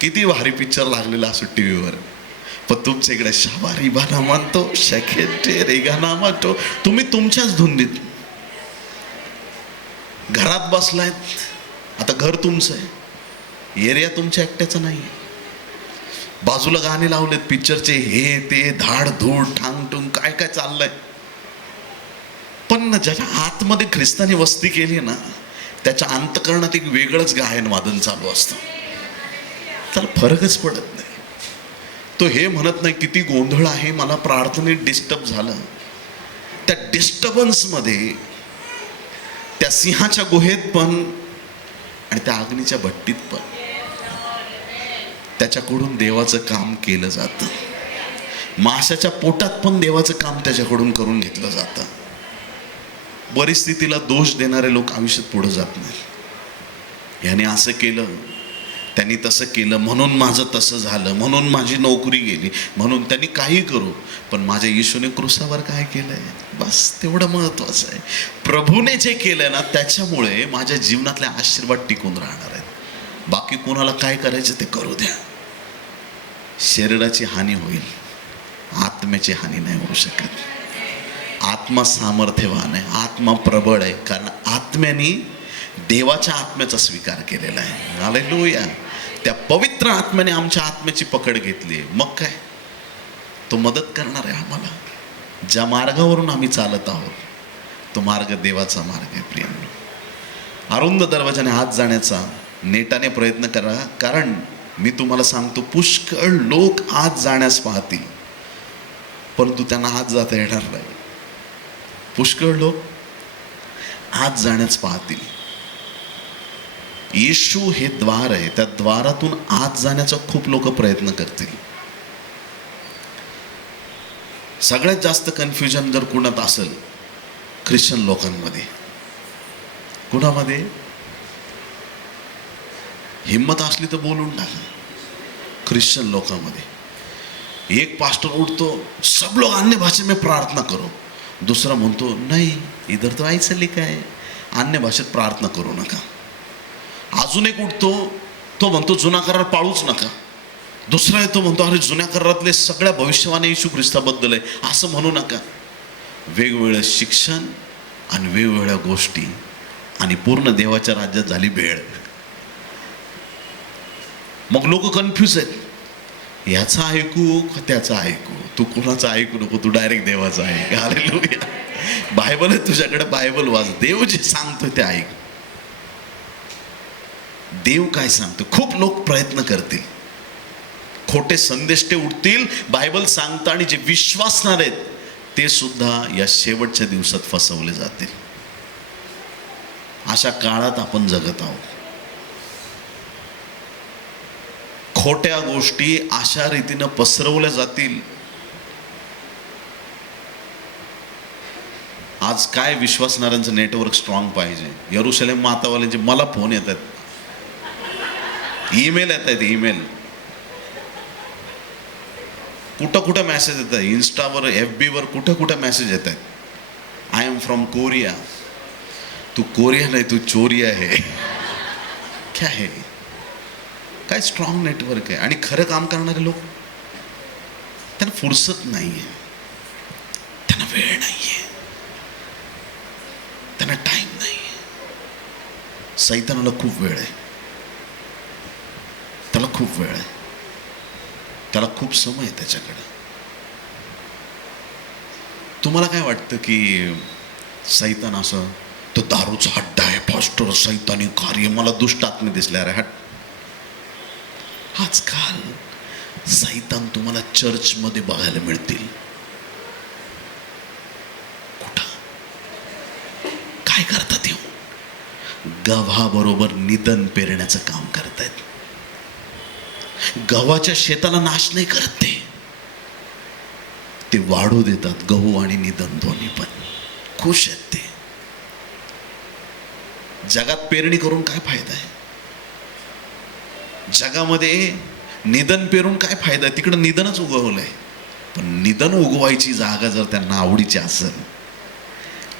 किती भारी पिक्चर लागलेला असो टीव्हीवर, पण तुमच्या इकडे शाबारी बाना मानतो, शकेटे रेगाना मानतो, तुम्ही तुमच्याच धुंदीत घरात बसलायत. आता घर तुमचं आहे, एरिया तुमच्या एकट्याचा नाही आहे. बाजूला गाणे लावलेत पिक्चरचे, हे ते धाड धूड ठांग टुंग काय काय चाललंय. पण ज्याच्या आतमध्ये ख्रिस्ताने वस्ती केली ना, त्याच्या अंतकरणात एक वेगळंच गायन वादन चालू असतं. त्याला फरकच पडत नाही. तो हे म्हणत नाही किती गोंधळ आहे, मला प्रार्थनेत डिस्टर्ब झालं. त्या डिस्टर्बन्समध्ये, त्या सिंहाच्या गुहेत पण आणि त्या अग्नीच्या भट्टीत पण त्याच्याकडून देवाचं काम केलं जातं. माशाच्या पोटात पण देवाचं काम त्याच्याकडून करून घेतलं जातं. परिस्थितीला दोष देणारे लोक आयुष्यात पुढे जात नाही. याने असं केलं, त्यांनी तसं केलं, म्हणून माझं तसं झालं, म्हणून माझी नोकरी गेली, म्हणून त्यांनी काही करू, पण माझ्या येशूने क्रूसावर काय केलंय, बस तेवढं महत्वाचं आहे. प्रभूने जे केलंय ना, त्याच्यामुळे माझ्या जीवनातले आशीर्वाद टिकून राहणार आहेत. बाकी कोणाला काय करायचं ते करू द्या. शरीराची हानी होईल, आत्म्याची हानी नाही होऊ शकत. आत्मा सामर्थ्यवान आहे, आत्मा प्रबळ आहे, कारण आत्म्याने देवाच्या आत्म्याचा स्वीकार केलेला आहे. हालेलुया. त्या पवित्र आत्म्याने आमच्या आत्म्याची पकड घेतली. मग काय, तो मदत करणार आहे आम्हाला. ज्या मार्गावरून आम्ही चालत आहोत तो मार्ग देवाचा मार्ग आहे. प्रियांनो, अरुंद दरवाजाने आत जाण्याचा नेटाने प्रयत्न करा, कारण मी तुम्हाला सांगतो, पुष्कळ लोक आत जाण्यास पाहतील, परंतु त्यांना आत जाता येणार नाही. पुष्कळ लोक आत जाण्यास पाहतील. येशू हे द्वार आहे, त्या द्वारातून आत जाण्याचा खूप लोक प्रयत्न करतील. सगळ्यात जास्त कन्फ्युजन जर कुणात असेल, ख्रिश्चन लोकांमध्ये. कुणामध्ये? हिम्मत असली तर बोलून टाका. ख्रिश्चन लोकांमध्ये एक पास्टर उठतो, सब लोग अन्य भाषा में प्रार्थना करो. दुसरा म्हणतो, नाही इधर तो ऐसा लिखा है, अन्य भाषेत प्रार्थना करू नका. अजून एक उठतो, तो म्हणतो जुना करार पाळूच नका. दुसरा येतो, म्हणतो अरे जुन्या करारातले सगळ्या भविष्यवाणी येशू ख्रिस्ताबद्दल आहे, असं म्हणू नका. वेगवेगळं शिक्षण आणि वेगवेगळ्या गोष्टी, आणि पूर्ण देवाच्या राज्यात झाली भेळ. मग लोक कन्फ्यूज आहेत, याचा ऐकू का त्याचा ऐकू. तू कुणाचं ऐकू नको, तू डायरेक्ट देवाचं ऐक. हालेलुया. बायबल आहे तुझ्याकडे, बायबल वाच. देव जे सांगतोय ते ऐक. देव काय सांगतो. खूप लोक प्रयत्न करतील, खोटे संदेष्टे उठतील, बायबल सांगता, आणि जे विश्वासणार आहेत ते सुद्धा या शेवटच्या दिवसात फसवले जातील. अशा काळात आपण जगत आहोत. खोट्या गोष्टी अशा रीतीनं पसरवल्या जातील. आज काय विश्वासणाऱ्यांचं नेटवर्क स्ट्रॉंग पाहिजे. यरुशलेम मातावाल्यांचे मला फोन येतात, ईमेल येत आहेत, ईमेल कुठं कुठं मेसेज येत आहे, इन्स्टावर, FB वर कुठं कुठं मेसेज येत आहेत. I am from Korea. तू कोरिया नाही, तू चोरिया आहे. क्या है? काय स्ट्रॉंग नेटवर्क आहे. आणि खरं काम करणारे लोक, त्यांना फुरसत नाही आहे, त्यांना वेळ नाही आहे, त्यांना टाईम नाही आहे. सैतानाला खूप वेळ आहे, त्याला खूप वेळ आहे, त्याला खूप समय आहे त्याच्याकडे. तुम्हाला काय वाटतं की सैतान असं, तो दारूचा हड्डा आहे, फास्टर सैतानी कार्य, मला दुष्ट आत्मे दिसले. अरे हट. आजकाल सैतान तुम्हाला चर्चमध्ये बघायला मिळतील. कुठं काय करतात? येऊ गव्हाबरोबर निधन पेरण्याचं काम करतायत. गव्हाच्या शेताला नाश नाही करत, ते वाढू देतात, गहू आणि निधन दोन्ही पण. खुश आहेत ते. जगात पेरणी करून काय फायदा आहे? जगामध्ये निधन पेरून काय फायदा आहे? तिकडं निधनच उगवलंय. पण निधन उगवायची जागा जर त्यांना आवडीची असेल,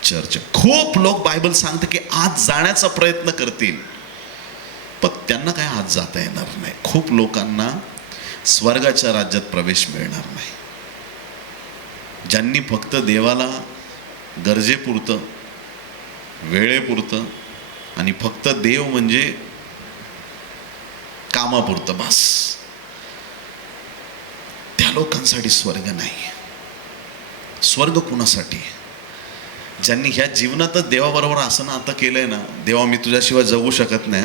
चर्च. खूप लोक बायबल सांगते की आज जाण्याचा प्रयत्न करतील, पण त्यांना काय आज जाता येणार नाही. खूप लोकांना स्वर्गाच्या राज्यात प्रवेश मिळणार नाही. ज्यांनी फक्त देवाला गरजेपुरतं, वेळेपुरतं आणि फक्त देव म्हणजे कामापुरतं बस, त्या लोकांसाठी स्वर्ग नाही. स्वर्ग कुणासाठी? ज्यांनी ह्या जीवनातच देवाबरोबर असं ना आता केलंय ना, देवा मी तुझ्याशिवाय जगू शकत नाही,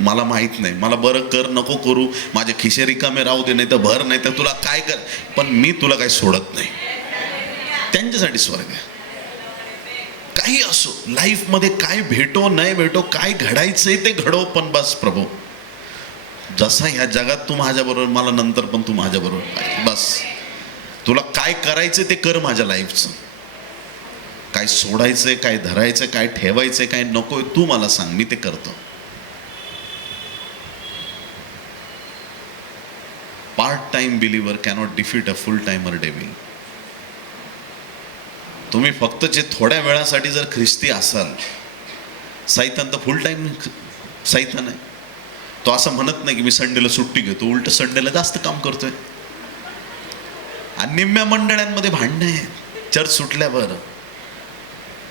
मला माहीत नाही, मला बरं कर नको करू, माझे खिशे रिकामे राहू दे, नाही तर भर, नाही तर तुला काय कर, पण मी तुला काही सोडत नाही. त्यांच्यासाठी स्वर्ग आहे. काही असो लाईफमध्ये, काय भेटो नाही भेटो, काय घडायचंय ते घडो, पण बस प्रभू, जसा ह्या जगात तू माझ्याबरोबर, मला नंतर पण तू माझ्याबरोबर पाहिजे. बस तुला काय करायचं ते कर माझ्या लाईफचं. काय सोडायचंय, काय धरायचंय, काय ठेवायचंय, काय नकोय, तू मला सांग, मी ते करतो. Part time believer cannot defeat a full timer devil. तुम्ही फक्त जे थोड्या वेळासाठी जर ख्रिस्ती असाल, सैतान तर फुल टाइम सैतान आहे. तो असं म्हणत नाही की मी संडेला सुट्टी घेतो, उलट संडेला जास्त काम करतोय. आणि निम्म्या मंडळांमध्ये भांडणं आहे. चर्च सुटल्यावर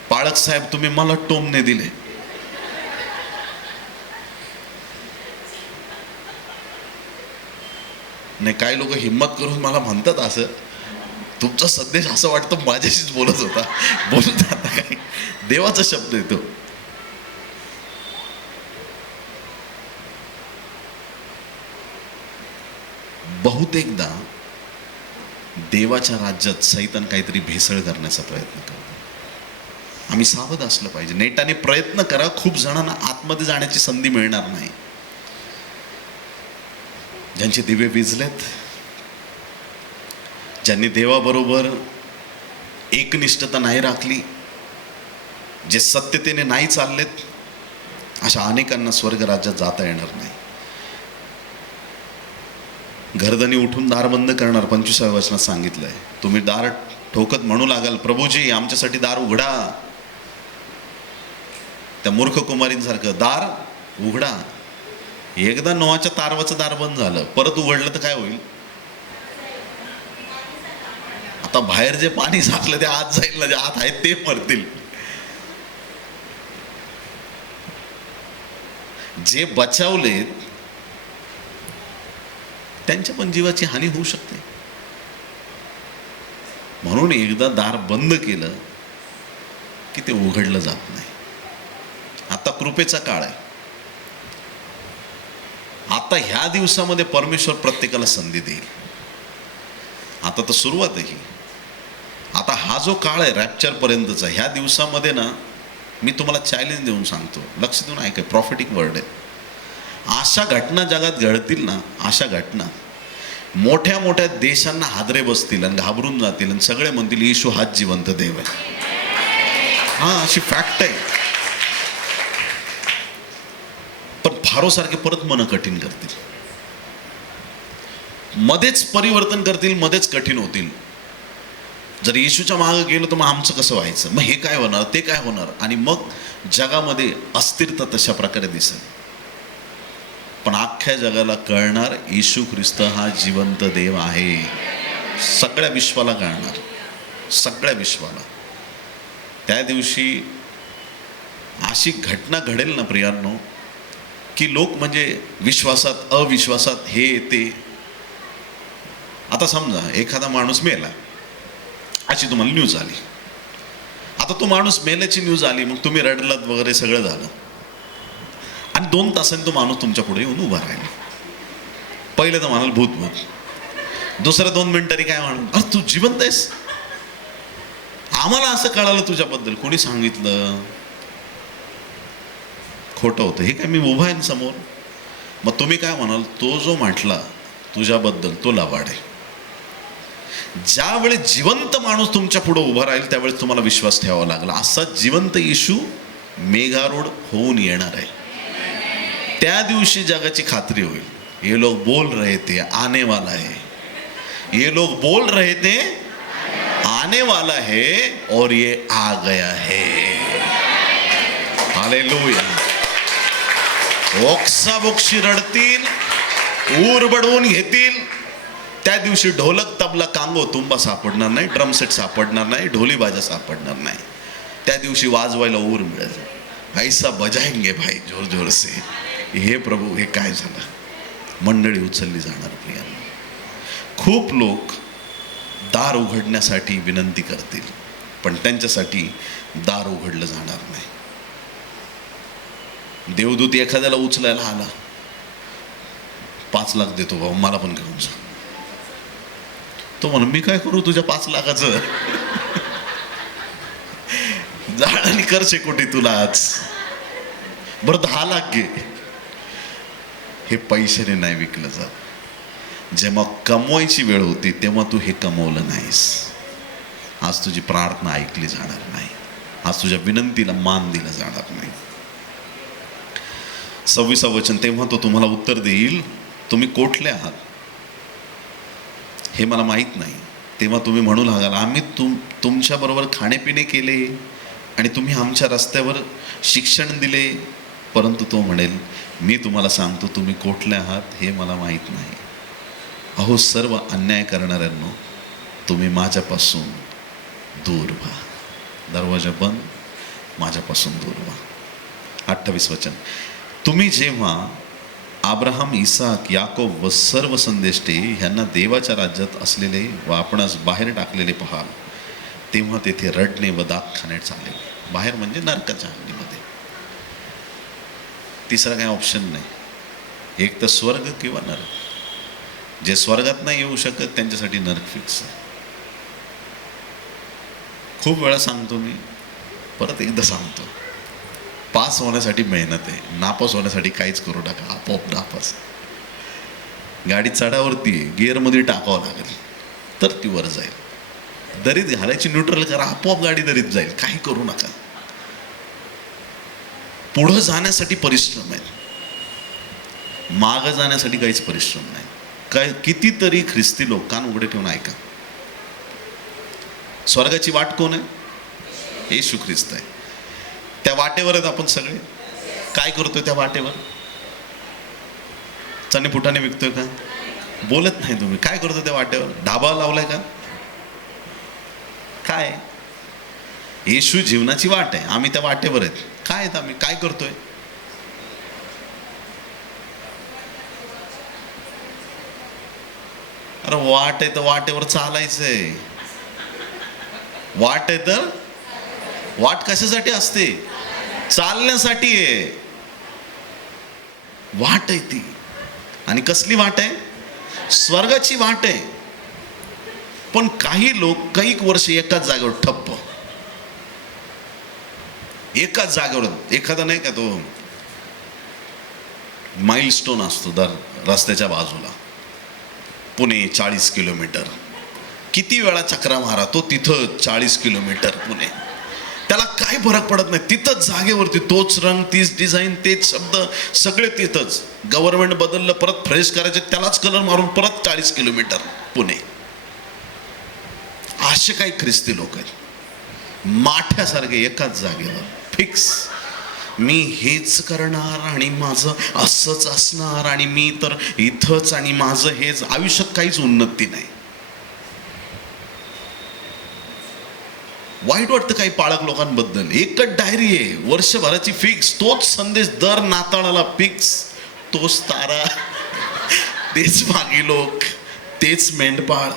पाळक साहेब तुम्ही मला टोमणे दिले, नाही काही लोक हिम्मत करून मला म्हणतात असं, तुमचा संदेश असं वाटतं माझ्याशीच बोलत होता, बोलत आता काय देवाचा शब्द येतो. बहुतेकदा देवाच्या राज्यात सैतान काहीतरी भेसळ करण्याचा प्रयत्न करतो. आम्ही सावध असलं पाहिजे. नेटाने प्रयत्न करा, खूप जणांना आतमध्ये जाण्याची संधी मिळणार नाही. ज्यांचे दिवे विझलेत, ज्यांनी देवाबरोबर एकनिष्ठता नाही राखली, जे सत्यतेने नाही चाललेत, अशा अनेकांना स्वर्ग राज्यात जाता येणार नाही. घरधनी उठून दार बंद करणार, 25व्या वचनात सांगितलंय. तुम्ही दार ठोकत म्हणू लागाल, प्रभूजी आमच्यासाठी दार उघडा. त्या मूर्ख कुमारींसारखं दार उघडा. एकदा नोहाच्या तारवाचं दार बंद झालं, परत उघडलं तर काय होईल? आता बाहेर जे पाणी साचलं ते आत जाईल ना, जे आत आहेत ते मरतील. जे बचावलेत त्यांच्या पण जीवाची हानी होऊ शकते. म्हणून एकदा दार बंद केलं की ते उघडलं जात नाही. आता कृपेचा काळ आहे. आता ह्या दिवसामध्ये परमेश्वर प्रत्येकाला संधी देईल. आता तर सुरुवात आहे. आता हा जो काळ आहे रॅप्चर पर्यंतचा, ह्या दिवसामध्ये ना मी तुम्हाला चॅलेंज देऊन सांगतो, लक्ष देऊन ऐका, प्रॉफिटिक वर्ड आहे. अशा घटना जगात घडतील ना, अशा घटना मोठ्या मोठ्या देशांना हादरे बसतील आणि घाबरून जातील आणि सगळे म्हणतील येशू हाच जिवंत देव आहे. हा अशी फॅक्ट आहे. पण फारोसारखे परत मन कठीण करतील, मध्येच परिवर्तन करतील, मध्येच कठीण होतील. जर येशूच्या मागे गेलो तर मग आमचं कसं व्हायचं, मग हे काय होणार, ते काय होणार, आणि मग जगामध्ये अस्थिरता तशा प्रकारे दिसेल. पण अख्ख्या जगाला कळणार येशू ख्रिस्त हा जिवंत देव आहे. सगळ्या विश्वाला कळणार, सगळ्या विश्वाला. त्या दिवशी अशी घटना घडेल ना प्रियांनो, की लोक म्हणजे विश्वासात अविश्वासात हे ते. आता समजा एखादा माणूस मेला, अशी तुम्हाला न्यूज आली. आता तो माणूस मेल्याची न्यूज आली, मग तुम्ही रडलात वगैरे सगळं झालं, आणि 2 तासांनी तो माणूस तुमच्या पुढे येऊन उभा राहिला. पहिले तर म्हणाल भूत भूत, दुसऱ्या 2 मिनिटांनी काय म्हणाल, अरे तू जिवंत आहेस, आम्हाला असं कळालं तुझ्याबद्दल, कोणी सांगितलं, खोटं होतं, हे काय मी उभा आहे समोर. मग तुम्ही काय म्हणाल, तो जो म्हटला तुझ्याबद्दल तो लबाड आहे. ज्यावेळी जिवंत माणूस तुमच्या पुढे उभा राहील त्यावेळेस तुम्हाला विश्वास ठेवावा लागला. असा जिवंत येशू मेघारूढ होऊन येणार आहे. त्या दिवशी जगाची खात्री होईल. ये लोग बोल रहे थे आने वाला है, ये लोग बोल रहे थे आने वाला है और ये आ गया है. हालेलुया. ओक्साबोक्षी रडतील, ऊर बडवून घेतील. त्या दिवशी ढोलक तबला कांगो तुंबा सापडणार नाही, ड्रमसेट सापडणार नाही, ढोली बाजा सापडणार नाही. त्या दिवशी वाजवायला ऊर मिळेल. ऐसा बजाएंगे भाई जोर जोर से. हे प्रभू, हे काय झालं. मंडळी उचलली जाणार. प्रियांनो, खूप लोक दार उघडण्यासाठी विनंती करतील, पण त्यांच्यासाठी दार उघडलं जाणार नाही. देवदूत एखाद्याला उचलायला आला, 5 लाख देतो भाऊ, मला पण घेऊन जा. तो म्हण, मी काय करू तुझ्या 5 लाखाचं. जाळ आणि कर शेकोटी तुला आज. बरं 10 लाख घे. हे पैशाने नाही विकलं जात. जेव्हा कमवायची वेळ होती तेव्हा तू हे कमवलं नाहीस. आज तुझी प्रार्थना ऐकली जाणार नाही. आज तुझ्या विनंतीला मान दिला जाणार नाही. 26 वचन, तेव्हा तो तुम्हाला उत्तर देईल, तुम्ही कोठले आहात हे मला माहीत नाही. तेव्हा तुम्ही म्हणू लागाल, आम्ही तुमच्याबरोबर खाणेपिणे केले आणि तुम्ही आमच्या रस्त्यावर शिक्षण दिले. परंतु तो म्हणेल, मी तुम्हाला सांगतो, तुम्ही कोठले आहात हे मला माहीत नाही. अहो सर्व अन्याय करणाऱ्यांनो, तुम्ही माझ्यापासून दूर व्हा. दरवाजा बंद, माझ्यापासून दूर व्हा. 28 वचन, तुम्ही जेव्हा अब्राहम, इसाक, याकोब व सर्व संदेष्टे ह्यांना देवाच्या राज्यात असलेले व आपणास बाहेर टाकलेले पाहाल, तेव्हा तेथे रडणे व दात खाणे चालेल. बाहेर म्हणजे नरकाच्या अग्नीमध्ये. तिसरा काही ऑप्शन नाही. एक तर स्वर्ग किंवा नरक. जे स्वर्गात नाही येऊ शकत त्यांच्यासाठी नरक फिक्स आहे. खूप वेळा सांगतो मी, परत एकदा सांगतो, पास होण्यासाठी मेहनत आहे, नापास होण्यासाठी काहीच करू नका. आपोआप नापास. गाडी चढावरती आहे, गिअरमध्ये टाकावं लागेल तर ती वर जाईल. दरीत घालायची, न्यूट्रल करा, आपोआप गाडी दरीत जाईल. काही करू नका. पुढं जाण्यासाठी परिश्रम आहे, मागं जाण्यासाठी काहीच परिश्रम नाही. काय कितीतरी ख्रिस्ती लोक, कान उघडे ठेवून ऐका, स्वर्गाची वाट कोण आहे? येशू ख्रिस्त आहे. त्या वाटेवर आहेत आपण सगळे. काय करतोय त्या वाटेवर? चणे फुटाने विकतोय का? बोलत नाही तुम्ही. काय करतोय त्या वाटेवर? ढाबा लावलाय का? काय? येशू जीवनाची वाट आहे, आम्ही त्या वाटेवर आहेत. काय आहेत आम्ही? काय करतोय? अरे वाट आहे तर वाटेवर चालायचंय. वाट आहे तर वाट कशासाठी असते? चालण्यासाठी आहे. वाट आहे ती. आणि कसली वाट आहे? स्वर्गाची वाट आहे. पण काही लोक काही वर्ष एकाच जागेवर ठप्प. एकाच जागेवर. एखादा नाही का तो माइलस्टोन असतो दर रस्त्याच्या बाजूला, पुणे 40 किलोमीटर. किती वेळा चक्रा मारा तो तिथं 40 किलोमीटर पुणे. त्याला काही फरक पडत नाही. तिथंच जागेवरती तोच रंग, तीच डिझाईन, तेच शब्द, सगळे तिथंच. गव्हर्नमेंट बदललं, परत फ्रेश करायचे, त्यालाच कलर मारून परत 40 किलोमीटर पुणे. असे काही ख्रिस्ती लोक आहेत, माठ्यासारखे एकाच जागेवर फिक्स. मी हेच करणार आणि माझं असंच असणार आणि मी तर इथंच आणि माझं हेच. आयुष्यात काहीच उन्नती नाही. वाईट वाटतं काही पाळक लोकांबद्दल. एकच डायरी आहे वर्षभराची फिक्स, तोच संदेश दर नाताळाला फिक्स, तोच तारा, तेच मागी लोक, तेच मेंढपाळ.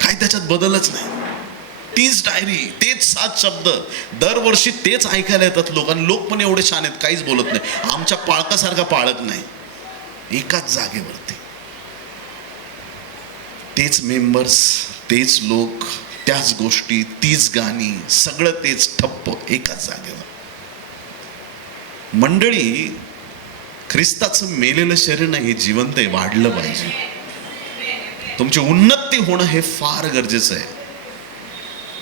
काही त्याच्यात बदलच नाही. तीच डायरी, तेच 7 शब्द, दरवर्षी तेच ऐकायला येतात लोकांना. लोक पण एवढे छान आहेत, काहीच बोलत नाही. आमच्या पाळकासारखा पाळक नाही. एकाच जागेवरती तेच मेंबर्स, तेच लोक, त्याच गोष्टी, तीच गाणी, सगळं तेच ठप्प एकाच जागेवर. मंडळी, ख्रिस्ताचं मेलेलं शरीर नाही, हे जिवंत आहे, वाढलं पाहिजे. तुमची उन्नती उन्नती होणं हे फार गरजेचं आहे.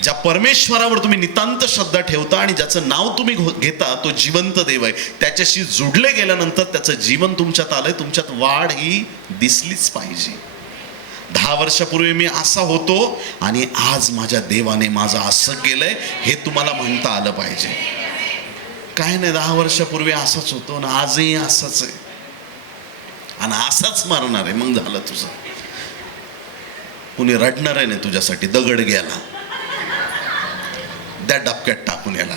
ज्या परमेश्वरावर तुम्ही नितांत श्रद्धा ठेवता आणि ज्याचं नाव तुम्ही घेता तो जिवंत देव आहे, त्याच्याशी जुडले गेल्यानंतर त्याचं जीवन तुमच्यात आलंय, तुमच्यात वाढ ही दिसलीच पाहिजे. 10 वर्षापूर्वी मी असा होतो आणि आज माझ्या देवाने माझं असं केलंय हे तुम्हाला म्हणता आलं पाहिजे. काय नाही, 10 वर्षापूर्वी असाच होतो आणि आजही असंच आहे आणि असाच मारणार आहे. मग झालं तुझं. कुणी रडणार आहे नाही तुझ्यासाठी. दगड गेला, त्या डबक्यात टाकून याला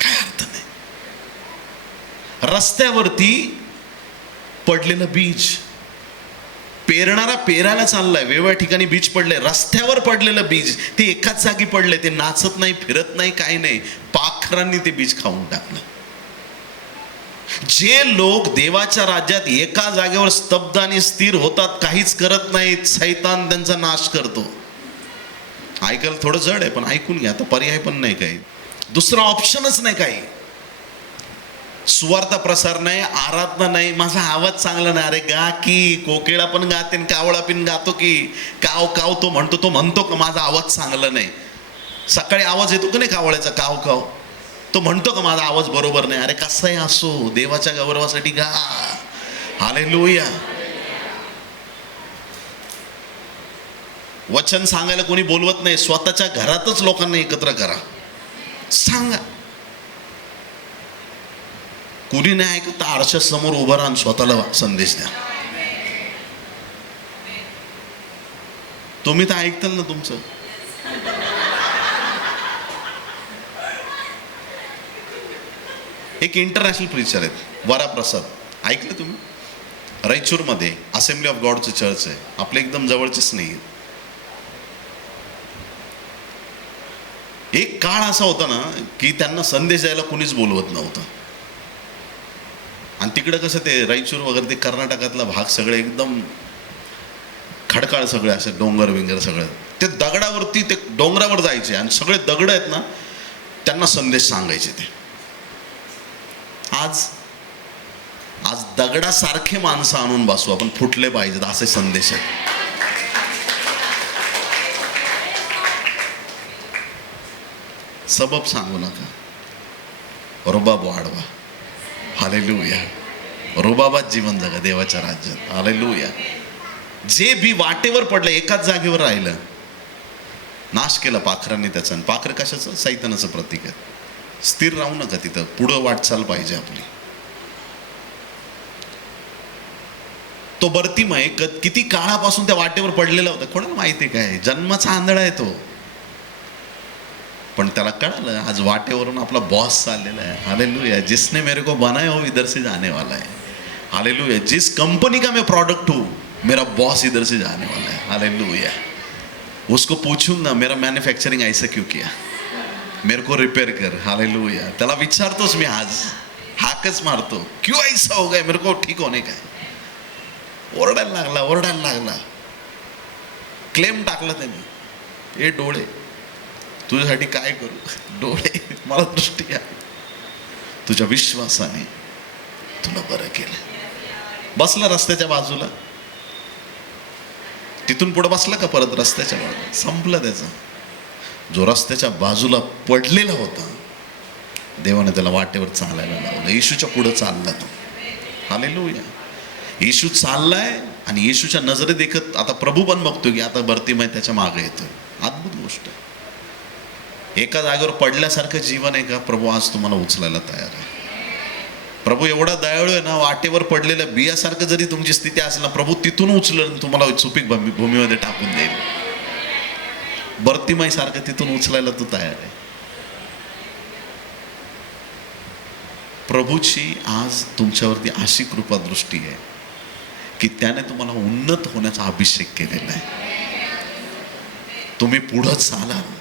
काय अर्थ नाही. रस्त्यावरती पडलेलं बीज, पेरणारा पेरायला चाललाय, वेगवेगळ्या ठिकाणी बीज पडले. रस्त्यावर पडलेलं बीज ते एकाच जागी पडले, ते नाचत नाही, फिरत नाही, काही नाही. पाखरांनी ते बीज खाऊन टाकलं. जे लोक देवाच्या राज्यात एका जागेवर स्तब्ध आणि स्थिर होतात, काहीच करत नाहीत, सैतान त्यांचा नाश करतो. ऐकायला थोडं जड आहे पण ऐकून घ्या. आता पर्याय पण नाही काही, दुसरा ऑप्शनच नाही काही. सुवार्ता प्रसार नाही, आराधना नाही, माझा आवाज चांगला नाही. अरे गा की, कोकिळा पण गाते, कावळा पण गातो की, काव काव तो म्हणतो का माझा आवाज चांगला नाही? सकाळी आवाज येतो का नाही कावळ्याचा, काव काव, तो म्हणतो का माझा आवाज बरोबर नाही? अरे कसाही असो, देवाच्या गौरवासाठी गा. हालेलुया. वचन सांगायला कोणी बोलवत नाही, स्वतःच्या घरातच लोकांना एकत्र करा, सांगा. कुणी नाही ऐकत, आरशा समोर उभं राहून स्वतःला संदेश द्या. तुम्ही तर ऐकताल ना तुमचं. एक इंटरनॅशनल प्रीचर आहेत, वराप्रसाद, ऐकलं तुम्ही? रायचूरमध्ये असेंब्ली ऑफ गॉडचं चर्च आहे, आपल्या एकदम जवळचेच नाही. एक काळ असा होता ना की त्यांना संदेश द्यायला कुणीच बोलवत नव्हतं. आणि तिकडं कसं ते रायचूर वगैरे ते कर्नाटकातला भाग सगळे एकदम खडकाळ, सगळे असे डोंगर विंगर सगळं, ते दगडावरती, ते डोंगरावर जायचे आणि सगळे दगड आहेत ना, त्यांना संदेश सांगायचे ते. आज दगडासारखे माणसं आणून बसू आपण, फुटले पाहिजेत असे संदेश आहेत. सबब सांगू नका, रुबाब वाढवा. हालेलुया. रुबाबात जीवन जगा देवाच्या राज्यात. हालेलुया. जे बी वाटेवर पडलं, एकाच जागेवर राहिलं, नाश केला पाखरांनी त्याचा. आणि पाखर कशाचं? सैतानाचं प्रतीक आहे. स्थिर राहू नका तिथं, पुढं वाटचाल पाहिजे आपली. तो बर्तिमय किती काळापासून त्या वाटेवर पडलेला होता, कोणाला माहिती? काय जन्माचा आंधळा आहे तो, पण त्याला कळालं आज वाटेवरून आपला बॉस चाललेला आहे. हालेलुया. जिसने मेरे को बनाया हो इधर से जाने वाला है. हालेलुया. जिस कंपनी का मैं प्रोडक्ट हूँ, मेरा बॉस इधर से जाने वाला है. हालेलुया. उसको पूछूंगा मेरा मैन्युफैक्चरिंग ऐसा क्यों किया, मेरे को रिपेयर कर. हालेलुया. त्याला विचारतोच मी आज, हाकच मारतो, क्यों ऐसा हो गया, मेरे को ठीक होने का. ओरडायला लागला. क्लेम टाकला त्यांनी, हे डोळे तुझ्यासाठी काय करू, डोळे, मला दृष्टी आहे, तुझ्या विश्वासाने तुला बरं केलं. बसला रस्त्याच्या बाजूला, तिथून पुढे बसला का परत रस्त्याच्या बाजूला, संपलं त्याचं. जो रस्त्याच्या बाजूला पडलेला होता, देवाने त्याला वाटेवर चालायला लावलं. येशूच्या पुढे चालला तो. हालेलुया. येशू चाललाय आणि येशूच्या नजरे देखत आता प्रभू पण बघतो की आता बर्तिमय त्याच्या मागे येतोय. अद्भुत गोष्ट. एका जागेवर पडल्यासारखं जीवन आहे का? प्रभू आज तुम्हाला उचलायला तयार आहे. प्रभू एवढा दयाळू आहे ना, वाटेवर पडलेल्या बियासारखं जरी तुमची स्थिती असेल ना, प्रभू तिथून उचलून तुम्हाला सुपीक भूमीमध्ये टाकून देईल. बर्तिमय सारखं तिथून उचलायला तू तयार आहे. प्रभूची आज तुमच्यावरती अशी कृपा दृष्टी आहे की त्याने तुम्हाला उन्नत होण्याचा अभिषेक केलेला आहे. तुम्ही पुढं चालाल,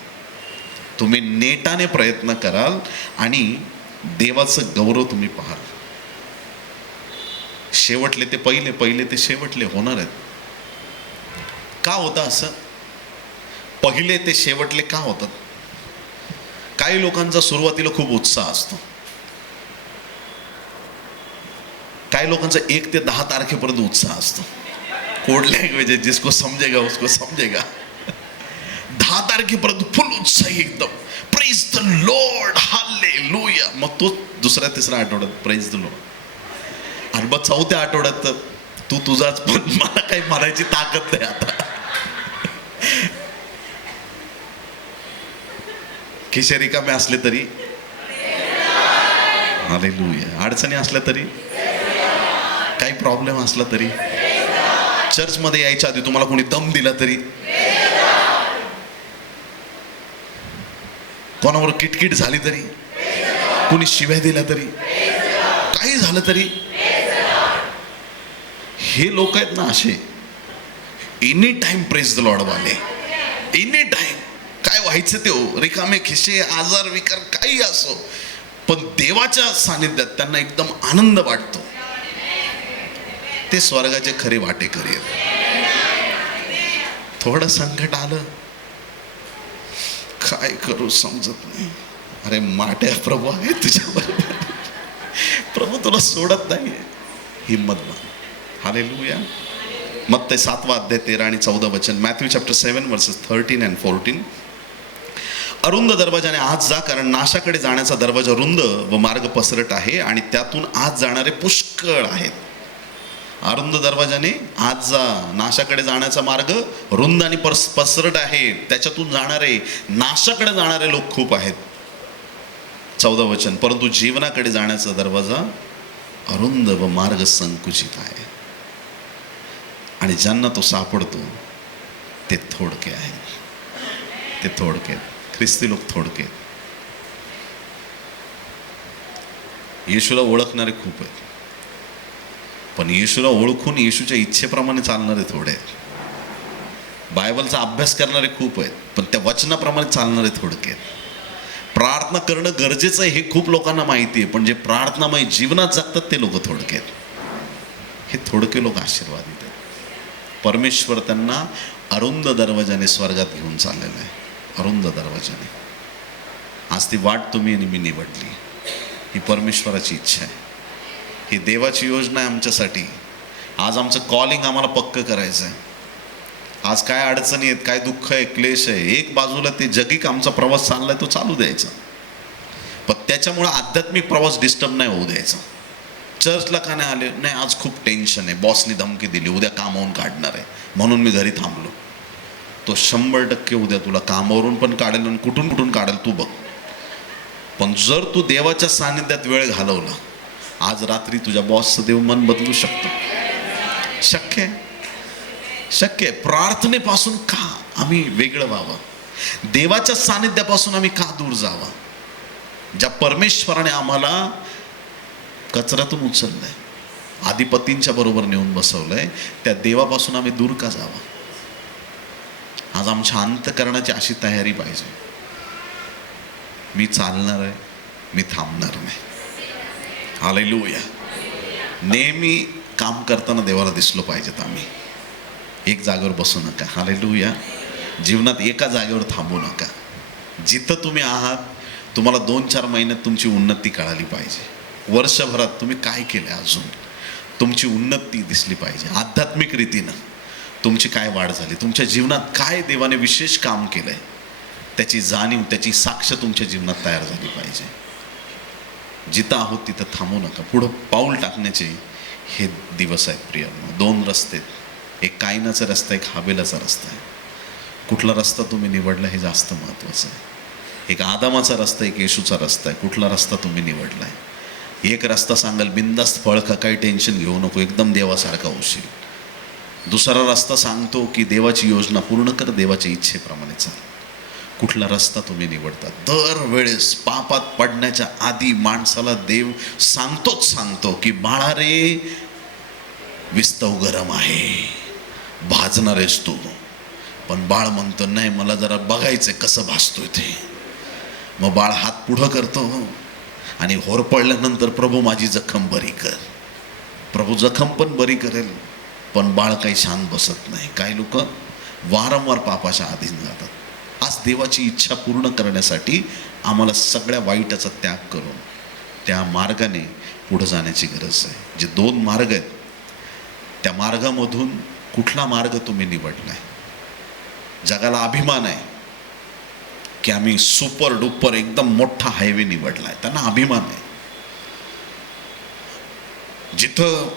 तुम्ही नेटाने प्रयत्न कराल आणि देवाचं गौरव तुम्ही पाहाल. शेवटले ते पहिले, पहिले ते शेवटले होणार आहेत. का होतं असं? पहिले ते शेवटले का होतात? काही लोकांचा सुरुवातीला खूप उत्साह असतो. काही लोकांचा 1 ते 10 तारखेपर्यंत उत्साह असतो. कोड लँग्वेज है, जिसको समजेगा उसको समजेगा. 10 तारखेपर्यंत फुल उत्साही एकदम, प्रेज द लॉर्ड, हालेलुया. मग तो दुसऱ्या तिसऱ्या आठवड्यात प्रेज द लॉर्ड, आणि मग चौथ्या आठवड्यात तू तुझाच, पण मला काही म्हणायची ताकद नाही आता. खिशे रिकामे असले तरी, हालेलुया. अडचणी असल्या तरी, काही प्रॉब्लेम असला तरी, चर्चमध्ये यायच्या आधी तुम्हाला कोणी दम दिला तरी, कोणावर किटकिट झाली तरी, कोणी शिव्या दिल्या तरी, काही झालं तरी, हे लोक आहेत ना असे, any time praise the Lord वाले, एनी टाइम. काय व्हायचं ते हो, रिकामे खिशे, आजार विकार काही असो, पण देवाच्या सानिध्यात त्यांना एकदम आनंद वाटतो. ते स्वर्गाचे खरे वाटेकरी आहेत. थोडं संकट आलं, काय करू समजत नाही. अरे माट्या, प्रभू आहे तुझ्याबरोबर, प्रभू तुला सोडत नाही. हिम्मत मान. हालेलुया. मत्ती 7वा अध्याय 13 आणि 14 वचन. Matthew chapter 7 versus 13 and 14. अरुंद दरवाजाने आत जा, कारण नाशाकडे जाण्याचा दरवाजा रुंद व मार्ग पसरट आहे, आणि त्यातून आत जाणारे पुष्कळ आहेत. अरुंद दरवाजाने आत जा, नाशाकडे जाण्याचा मार्ग रुंद आणि पसरट आहे, त्याच्यातून जाणारे, नाशाकडे जाणारे लोक खूप आहेत. 14 वचन. परंतु जीवनाकडे जाण्याचा दरवाजा अरुंद व मार्ग संकुचित आहे, आणि ज्यांना तो सापडतो ते थोडके आहेत. ते थोडके आहेत. ख्रिस्ती लोक थोडके आहेत. येशूला ओळखणारे खूप आहेत, पण येशूला ओळखून येशूच्या इच्छेप्रमाणे चालणारे थोडे आहेत. बायबलचा अभ्यास करणारे खूप आहेत, पण त्या वचनाप्रमाणे चालणारे थोडके आहेत. प्रार्थना करणं गरजेचं आहे हे खूप लोकांना माहिती आहे, पण जे प्रार्थनामय जीवनात जगतात ते लोक थोडके आहेत. हे थोडके लोक आशीर्वादित आहेत. परमेश्वर त्यांना अरुंद दरवाजाने स्वर्गात घेऊन चाललेला आहे. अरुंद दरवाजाने. आज ती वाट तुम्ही आणि मी निवडली. ही परमेश्वराची इच्छा आहे, ही देवाची योजना आहे आमच्यासाठी. आज आमचं कॉलिंग आम्हाला पक्क करायचं आहे. आज काय अडचणी आहेत, काय दुःख आहे, क्लेश आहे, एक बाजूला ते जगिक आमचा प्रवास चाललाय तो चालू द्यायचा, पण त्याच्यामुळे आध्यात्मिक प्रवास डिस्टर्ब नाही होऊ द्यायचा. चर्चला का नाही आले, नाही आज खूप टेन्शन आहे, बॉसनी धमकी दिली, उद्या कामावरून काढणार आहे म्हणून मी घरी थांबलो. तो 100% उद्या तुला कामावरून पण काढेल आणि कुठून कुठून काढेल तू बघ. पण जर तू देवाच्या सानिध्यात वेळ घालवला, आज रात्री तुझ्या बॉसचं देव मन बदलू शकतो. शक्य आहे, शक्य आहे. प्रार्थनेपासून का आम्ही वेगळं व्हावं, देवाच्या सानिध्यापासून आम्ही का दूर जावं? ज्या परमेश्वराने आम्हाला कचऱ्यातून उचललंय, आधिपतींच्या बरोबर नेऊन बसवलंय, त्या देवापासून आम्ही दूर का जावं? आज आमच्या अंतःकरणाची अशी तयारी पाहिजे, मी चालणार आहे, मी थांबणार नाही. हालेलुया. नेहमी काम करताना देवाला दिसलो पाहिजेत आम्ही. एक जागेवर बसू नका. हालेलुया. जीवनात एका जागेवर थांबू नका. जिथं तुम्ही आहात, तुम्हाला 2-4 महिन्यात तुमची उन्नती कळाली पाहिजे. वर्षभरात तुम्ही काय केलं, अजून तुमची उन्नती दिसली पाहिजे. आध्यात्मिक रीतीनं तुमची काय वाढ झाली, तुमच्या जीवनात काय देवाने विशेष काम केलंय, त्याची जाणीव, त्याची साक्ष तुमच्या जीवनात तयार झाली पाहिजे. जिथं आहोत तिथं थांबू नका. पुढं पाऊल टाकण्याचे हे दिवस आहेत प्रियांनो. 2 रस्ते, एक कायनाचा रस्ता, एक हाबेलाचा रस्ता आहे. कुठला रस्ता तुम्ही निवडला हे जास्त महत्त्वाचं आहे. एक आदामाचा रस्ता, एक येशूचा रस्ता आहे. कुठला रस्ता तुम्ही निवडला आहे? एक रस्ता सांगाल बिनधास्त फळ खा, काही टेन्शन घेऊ नको, एकदम देवासारखा होशील. दुसरा रस्ता सांगतो की देवाची योजना पूर्ण कर, देवाच्या इच्छेप्रमाणे चाल. कुठला रस्ता तुम्ही निवडता? दरवेळेस पापात पडण्याच्या आधी माणसाला देव सांगतो की बाळा रे, विस्तव गरम आहे, भाजणार आहेस तू. पण बाळ म्हणतो नाही, मला जरा बघायचंय कसं भाजतोय ते. मग बाळ हात पुढं करतो आणि होरपळल्यानंतर प्रभू माझी जखम बरी कर. प्रभू जखम पण बरी करेल, पण बाळ काही शांत बसत नाही. काही लोक वारंवार पापाच्या अधीन जातात. आज देवाची इच्छा पूर्ण करण्यासाठी आम्हाला सगळ्या वाईटाचा त्याग करून त्या मार्गाने पुढे जाण्याची गरज आहे. जे 2 मार्ग आहेत, त्या मार्गामधून कुठला मार्ग तुम्ही निवडलाय? जगाला अभिमान आहे की आम्ही सुपर डुपर एकदम मोठा हायवे निवडलाय, त्यांना अभिमान आहे. जिथं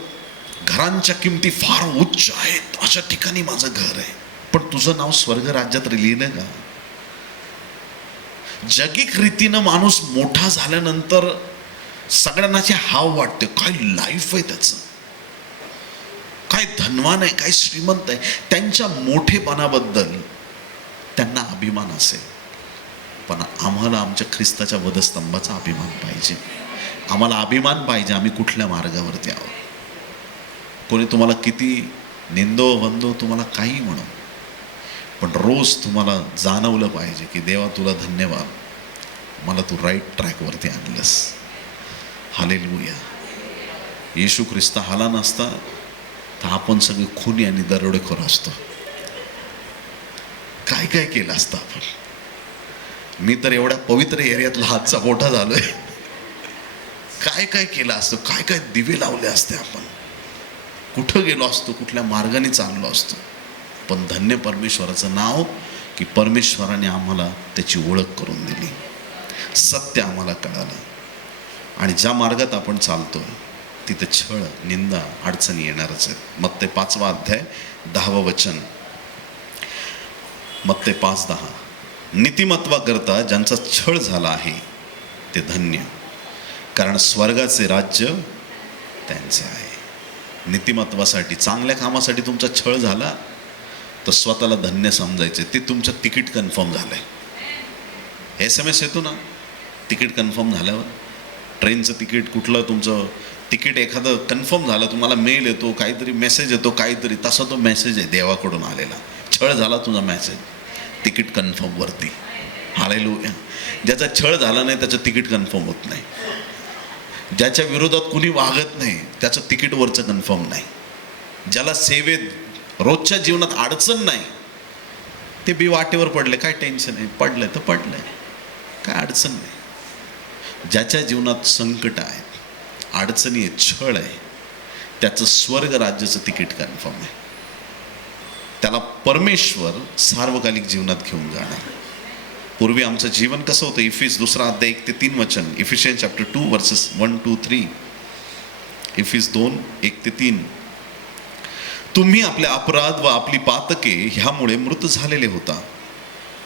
घरांच्या किमती फार उच्च आहेत अशा ठिकाणी माझं घर आहे. पण तुझं नाव स्वर्ग राज्यात लिहिलं का? जगिक रीतीनं माणूस मोठा झाल्यानंतर सगळ्यांना हाव वाटते, काय लाईफ आहे त्याचं, काय धनवान आहे, काय श्रीमंत आहे. त्यांच्या मोठेपणाबद्दल त्यांना अभिमान असेल. पण आम्हाला आमच्या ख्रिस्ताच्या वधस्तंभाचा अभिमान पाहिजे. आम्हाला अभिमान पाहिजे आम्ही कुठल्या मार्गावरती आहोत. कोणी तुम्हाला किती निंदो वंदो, तुम्हाला काही म्हणो, पण रोज तुम्हाला जाणवलं पाहिजे की देवा तुला धन्यवाद, मला तू राईट ट्रॅकवरती आणलंस. हालेलुया. येशू ख्रिस्त आला नसता तर आपण सगळे खुनी आणि दरोडेखोर असतो. काय काय केलं असतं आपण. मी तर एवढ्या पवित्र एरियातला हातचा मोठा झालोय. काय काय केलं असतं, काय काय दिवे लावले असते आपण, कुठं गेलो असतो, कुठल्या मार्गाने चाललो असतो. पण धन्य परमेश्वराचं नाव की परमेश्वराने आम्हाला त्याची ओळख करून दिली, सत्य आम्हाला कळालं. आणि ज्या मार्गात आपण चालतोय तिथे छळ, निंदा, अडचणी येणारच आहेत. मत्ते 5वा अध्याय 10वं वचन. मत्ते 5:10. नीतिमत्वाकरता ज्यांचा छळ झाला आहे ते धन्य, कारण स्वर्गाचे राज्य त्यांचे आहे. नीतिमत्वासाठी, चांगल्या कामासाठी तुमचा छळ झाला तर स्वतःला धन्य समजायचे. ते तुमचं तिकीट कन्फर्म झालंय. SMS येतो ना तिकीट कन्फर्म झाल्यावर, ट्रेनचं तिकीट, कुठलं तुमचं तिकीट एखादं कन्फर्म झालं, तुम्हाला मेल येतो, काहीतरी मेसेज येतो, काहीतरी तसा तो मेसेज आहे देवाकडून आलेला. छळ झाला तुझा मेसेज तिकीट कन्फर्म वरती. हालेलुया. ज्याचा छळ झाला नाही त्याचं तिकीट कन्फर्म होत नाही. ज्याच्या विरोधात कुणी वागत नाही त्याचं तिकीट वरचं कन्फर्म नाही. ज्याला सेवेत रोजच्या जीवनात अडचण नाही ते बी वाटेवर पडले, काय टेन्शन आहे, पडलंय तर पडलंय, काय अडचण नाही. ज्याच्या जीवनात संकट आहेत, अडचणी आहेत, छळ आहे, त्याचं स्वर्ग राज्याचं तिकीट कन्फर्म आहे. त्याला परमेश्वर सार्वकालिक जीवनात घेऊन जाणार. पूर्वी आमचं जीवन कसं होतं? इफिस 2 अध्याय 1 ते 3 वचन. इफिशियन्स चॅप्टर 2 वर्सेस 1 to 3. इफिस 2 1 ते 3. तुम्ही आपले अपराध व आपली पातके ह्यामुळे मृत झालेले होता.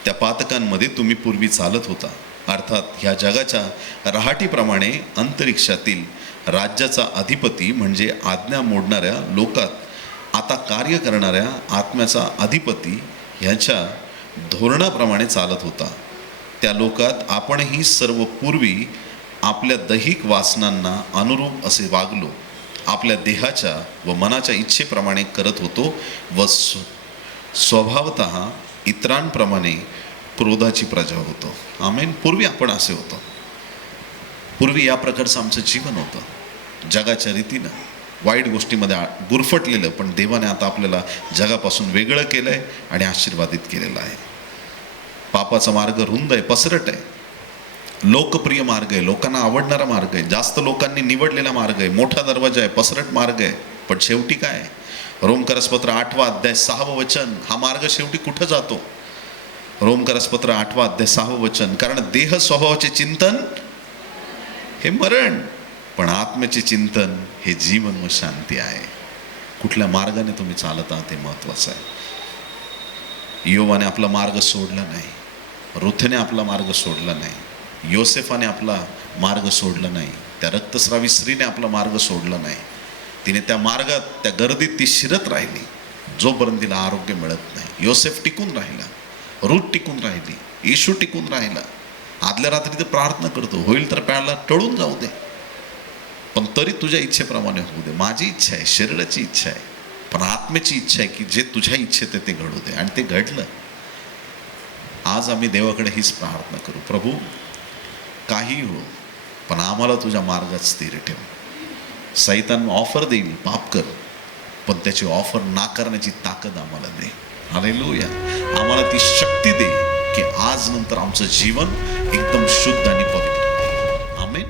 त्या पातकांमध्ये तुम्ही पूर्वी चालत होता, अर्थात ह्या जगाच्या रहाटीप्रमाणे अंतरिक्षातील राज्याचा अधिपती म्हणजे आज्ञा मोडणाऱ्या लोकात आता कार्य करणाऱ्या आत्म्याचा अधिपती ह्याच्या धोरणाप्रमाणे चालत होता. त्या लोकात आपणही सर्व पूर्वी आपल्या दैहिक वासनांना अनुरूप असे वागलो, आपल्या देहाच्या व मनाच्या इच्छेप्रमाणे करत होतो व स्वभावतः इतरांप्रमाणे क्रोधाची प्रजा होतो. आमेन. पूर्वी आपण असे होतो. पूर्वी या प्रकारचं आमचं जीवन होतं, जगाच्या रीतीनं वाईट गोष्टीमध्ये गुरफटलेलं. पण देवाने आता आपल्याला जगापासून वेगळं केलं आहे आणि आशीर्वादित केलेलं आहे. पापाचा मार्ग रुंद आहे, पसरट आहे, लोकप्रिय मार्ग आहे, लोकांना आवडणारा मार्ग आहे, जास्त लोकांनी निवडलेला मार्ग आहे, मोठा दरवाजा आहे, पसरट मार्ग आहे. पण शेवटी काय? रोमकरसपत्र 8वा अध्याय 6वं वचन. हा मार्ग शेवटी कुठं जातो? रोमकरसपत्र 8वा अध्याय 6वं वचन. कारण देह स्वभावाचे चिंतन हे मरण, पण आत्म्याचे चिंतन हे जीवन व शांती आहे. कुठल्या मार्गाने तुम्ही चालत आहात हे महत्त्वाचं आहे. योवाने आपला मार्ग सोडला नाही, रुथने आपला मार्ग सोडला नाही, योसेफाने आपला मार्ग सोडला नाही, त्या रक्तस्रावी स्त्रीने आपला मार्ग सोडला नाही. तिने त्या मार्गात, त्या गर्दीत ती शिरत राहिली जोपर्यंत तिला आरोग्य मिळत नाही. योसेफ टिकून राहिला, रूथ टिकून राहिली, येशू टिकून राहिला. आदल्या रात्री तर प्रार्थना करतो, होईल तर प्याला टळून जाऊ दे, पण तरी तुझ्या इच्छेप्रमाणे होऊ दे. माझी इच्छा आहे, शरीराची इच्छा आहे, पण आत्म्याची इच्छा आहे की जे तुझ्या इच्छेत आहे ते घडू दे. आणि ते घडलं. आज आम्ही देवाकडे हीच प्रार्थना करू, प्रभू काही हो, पण आम्हाला तुझ्या मार्गात स्थिर ठेव. सैतान ऑफर देईल, पाप कर, पण त्याची ऑफर नाकारण्याची ताकद आम्हाला दे. हालेलुया. आम्हाला ती शक्ती दे की आज नंतर आमचं जीवन एकदम शुद्ध आणि पवित्र. आमेन.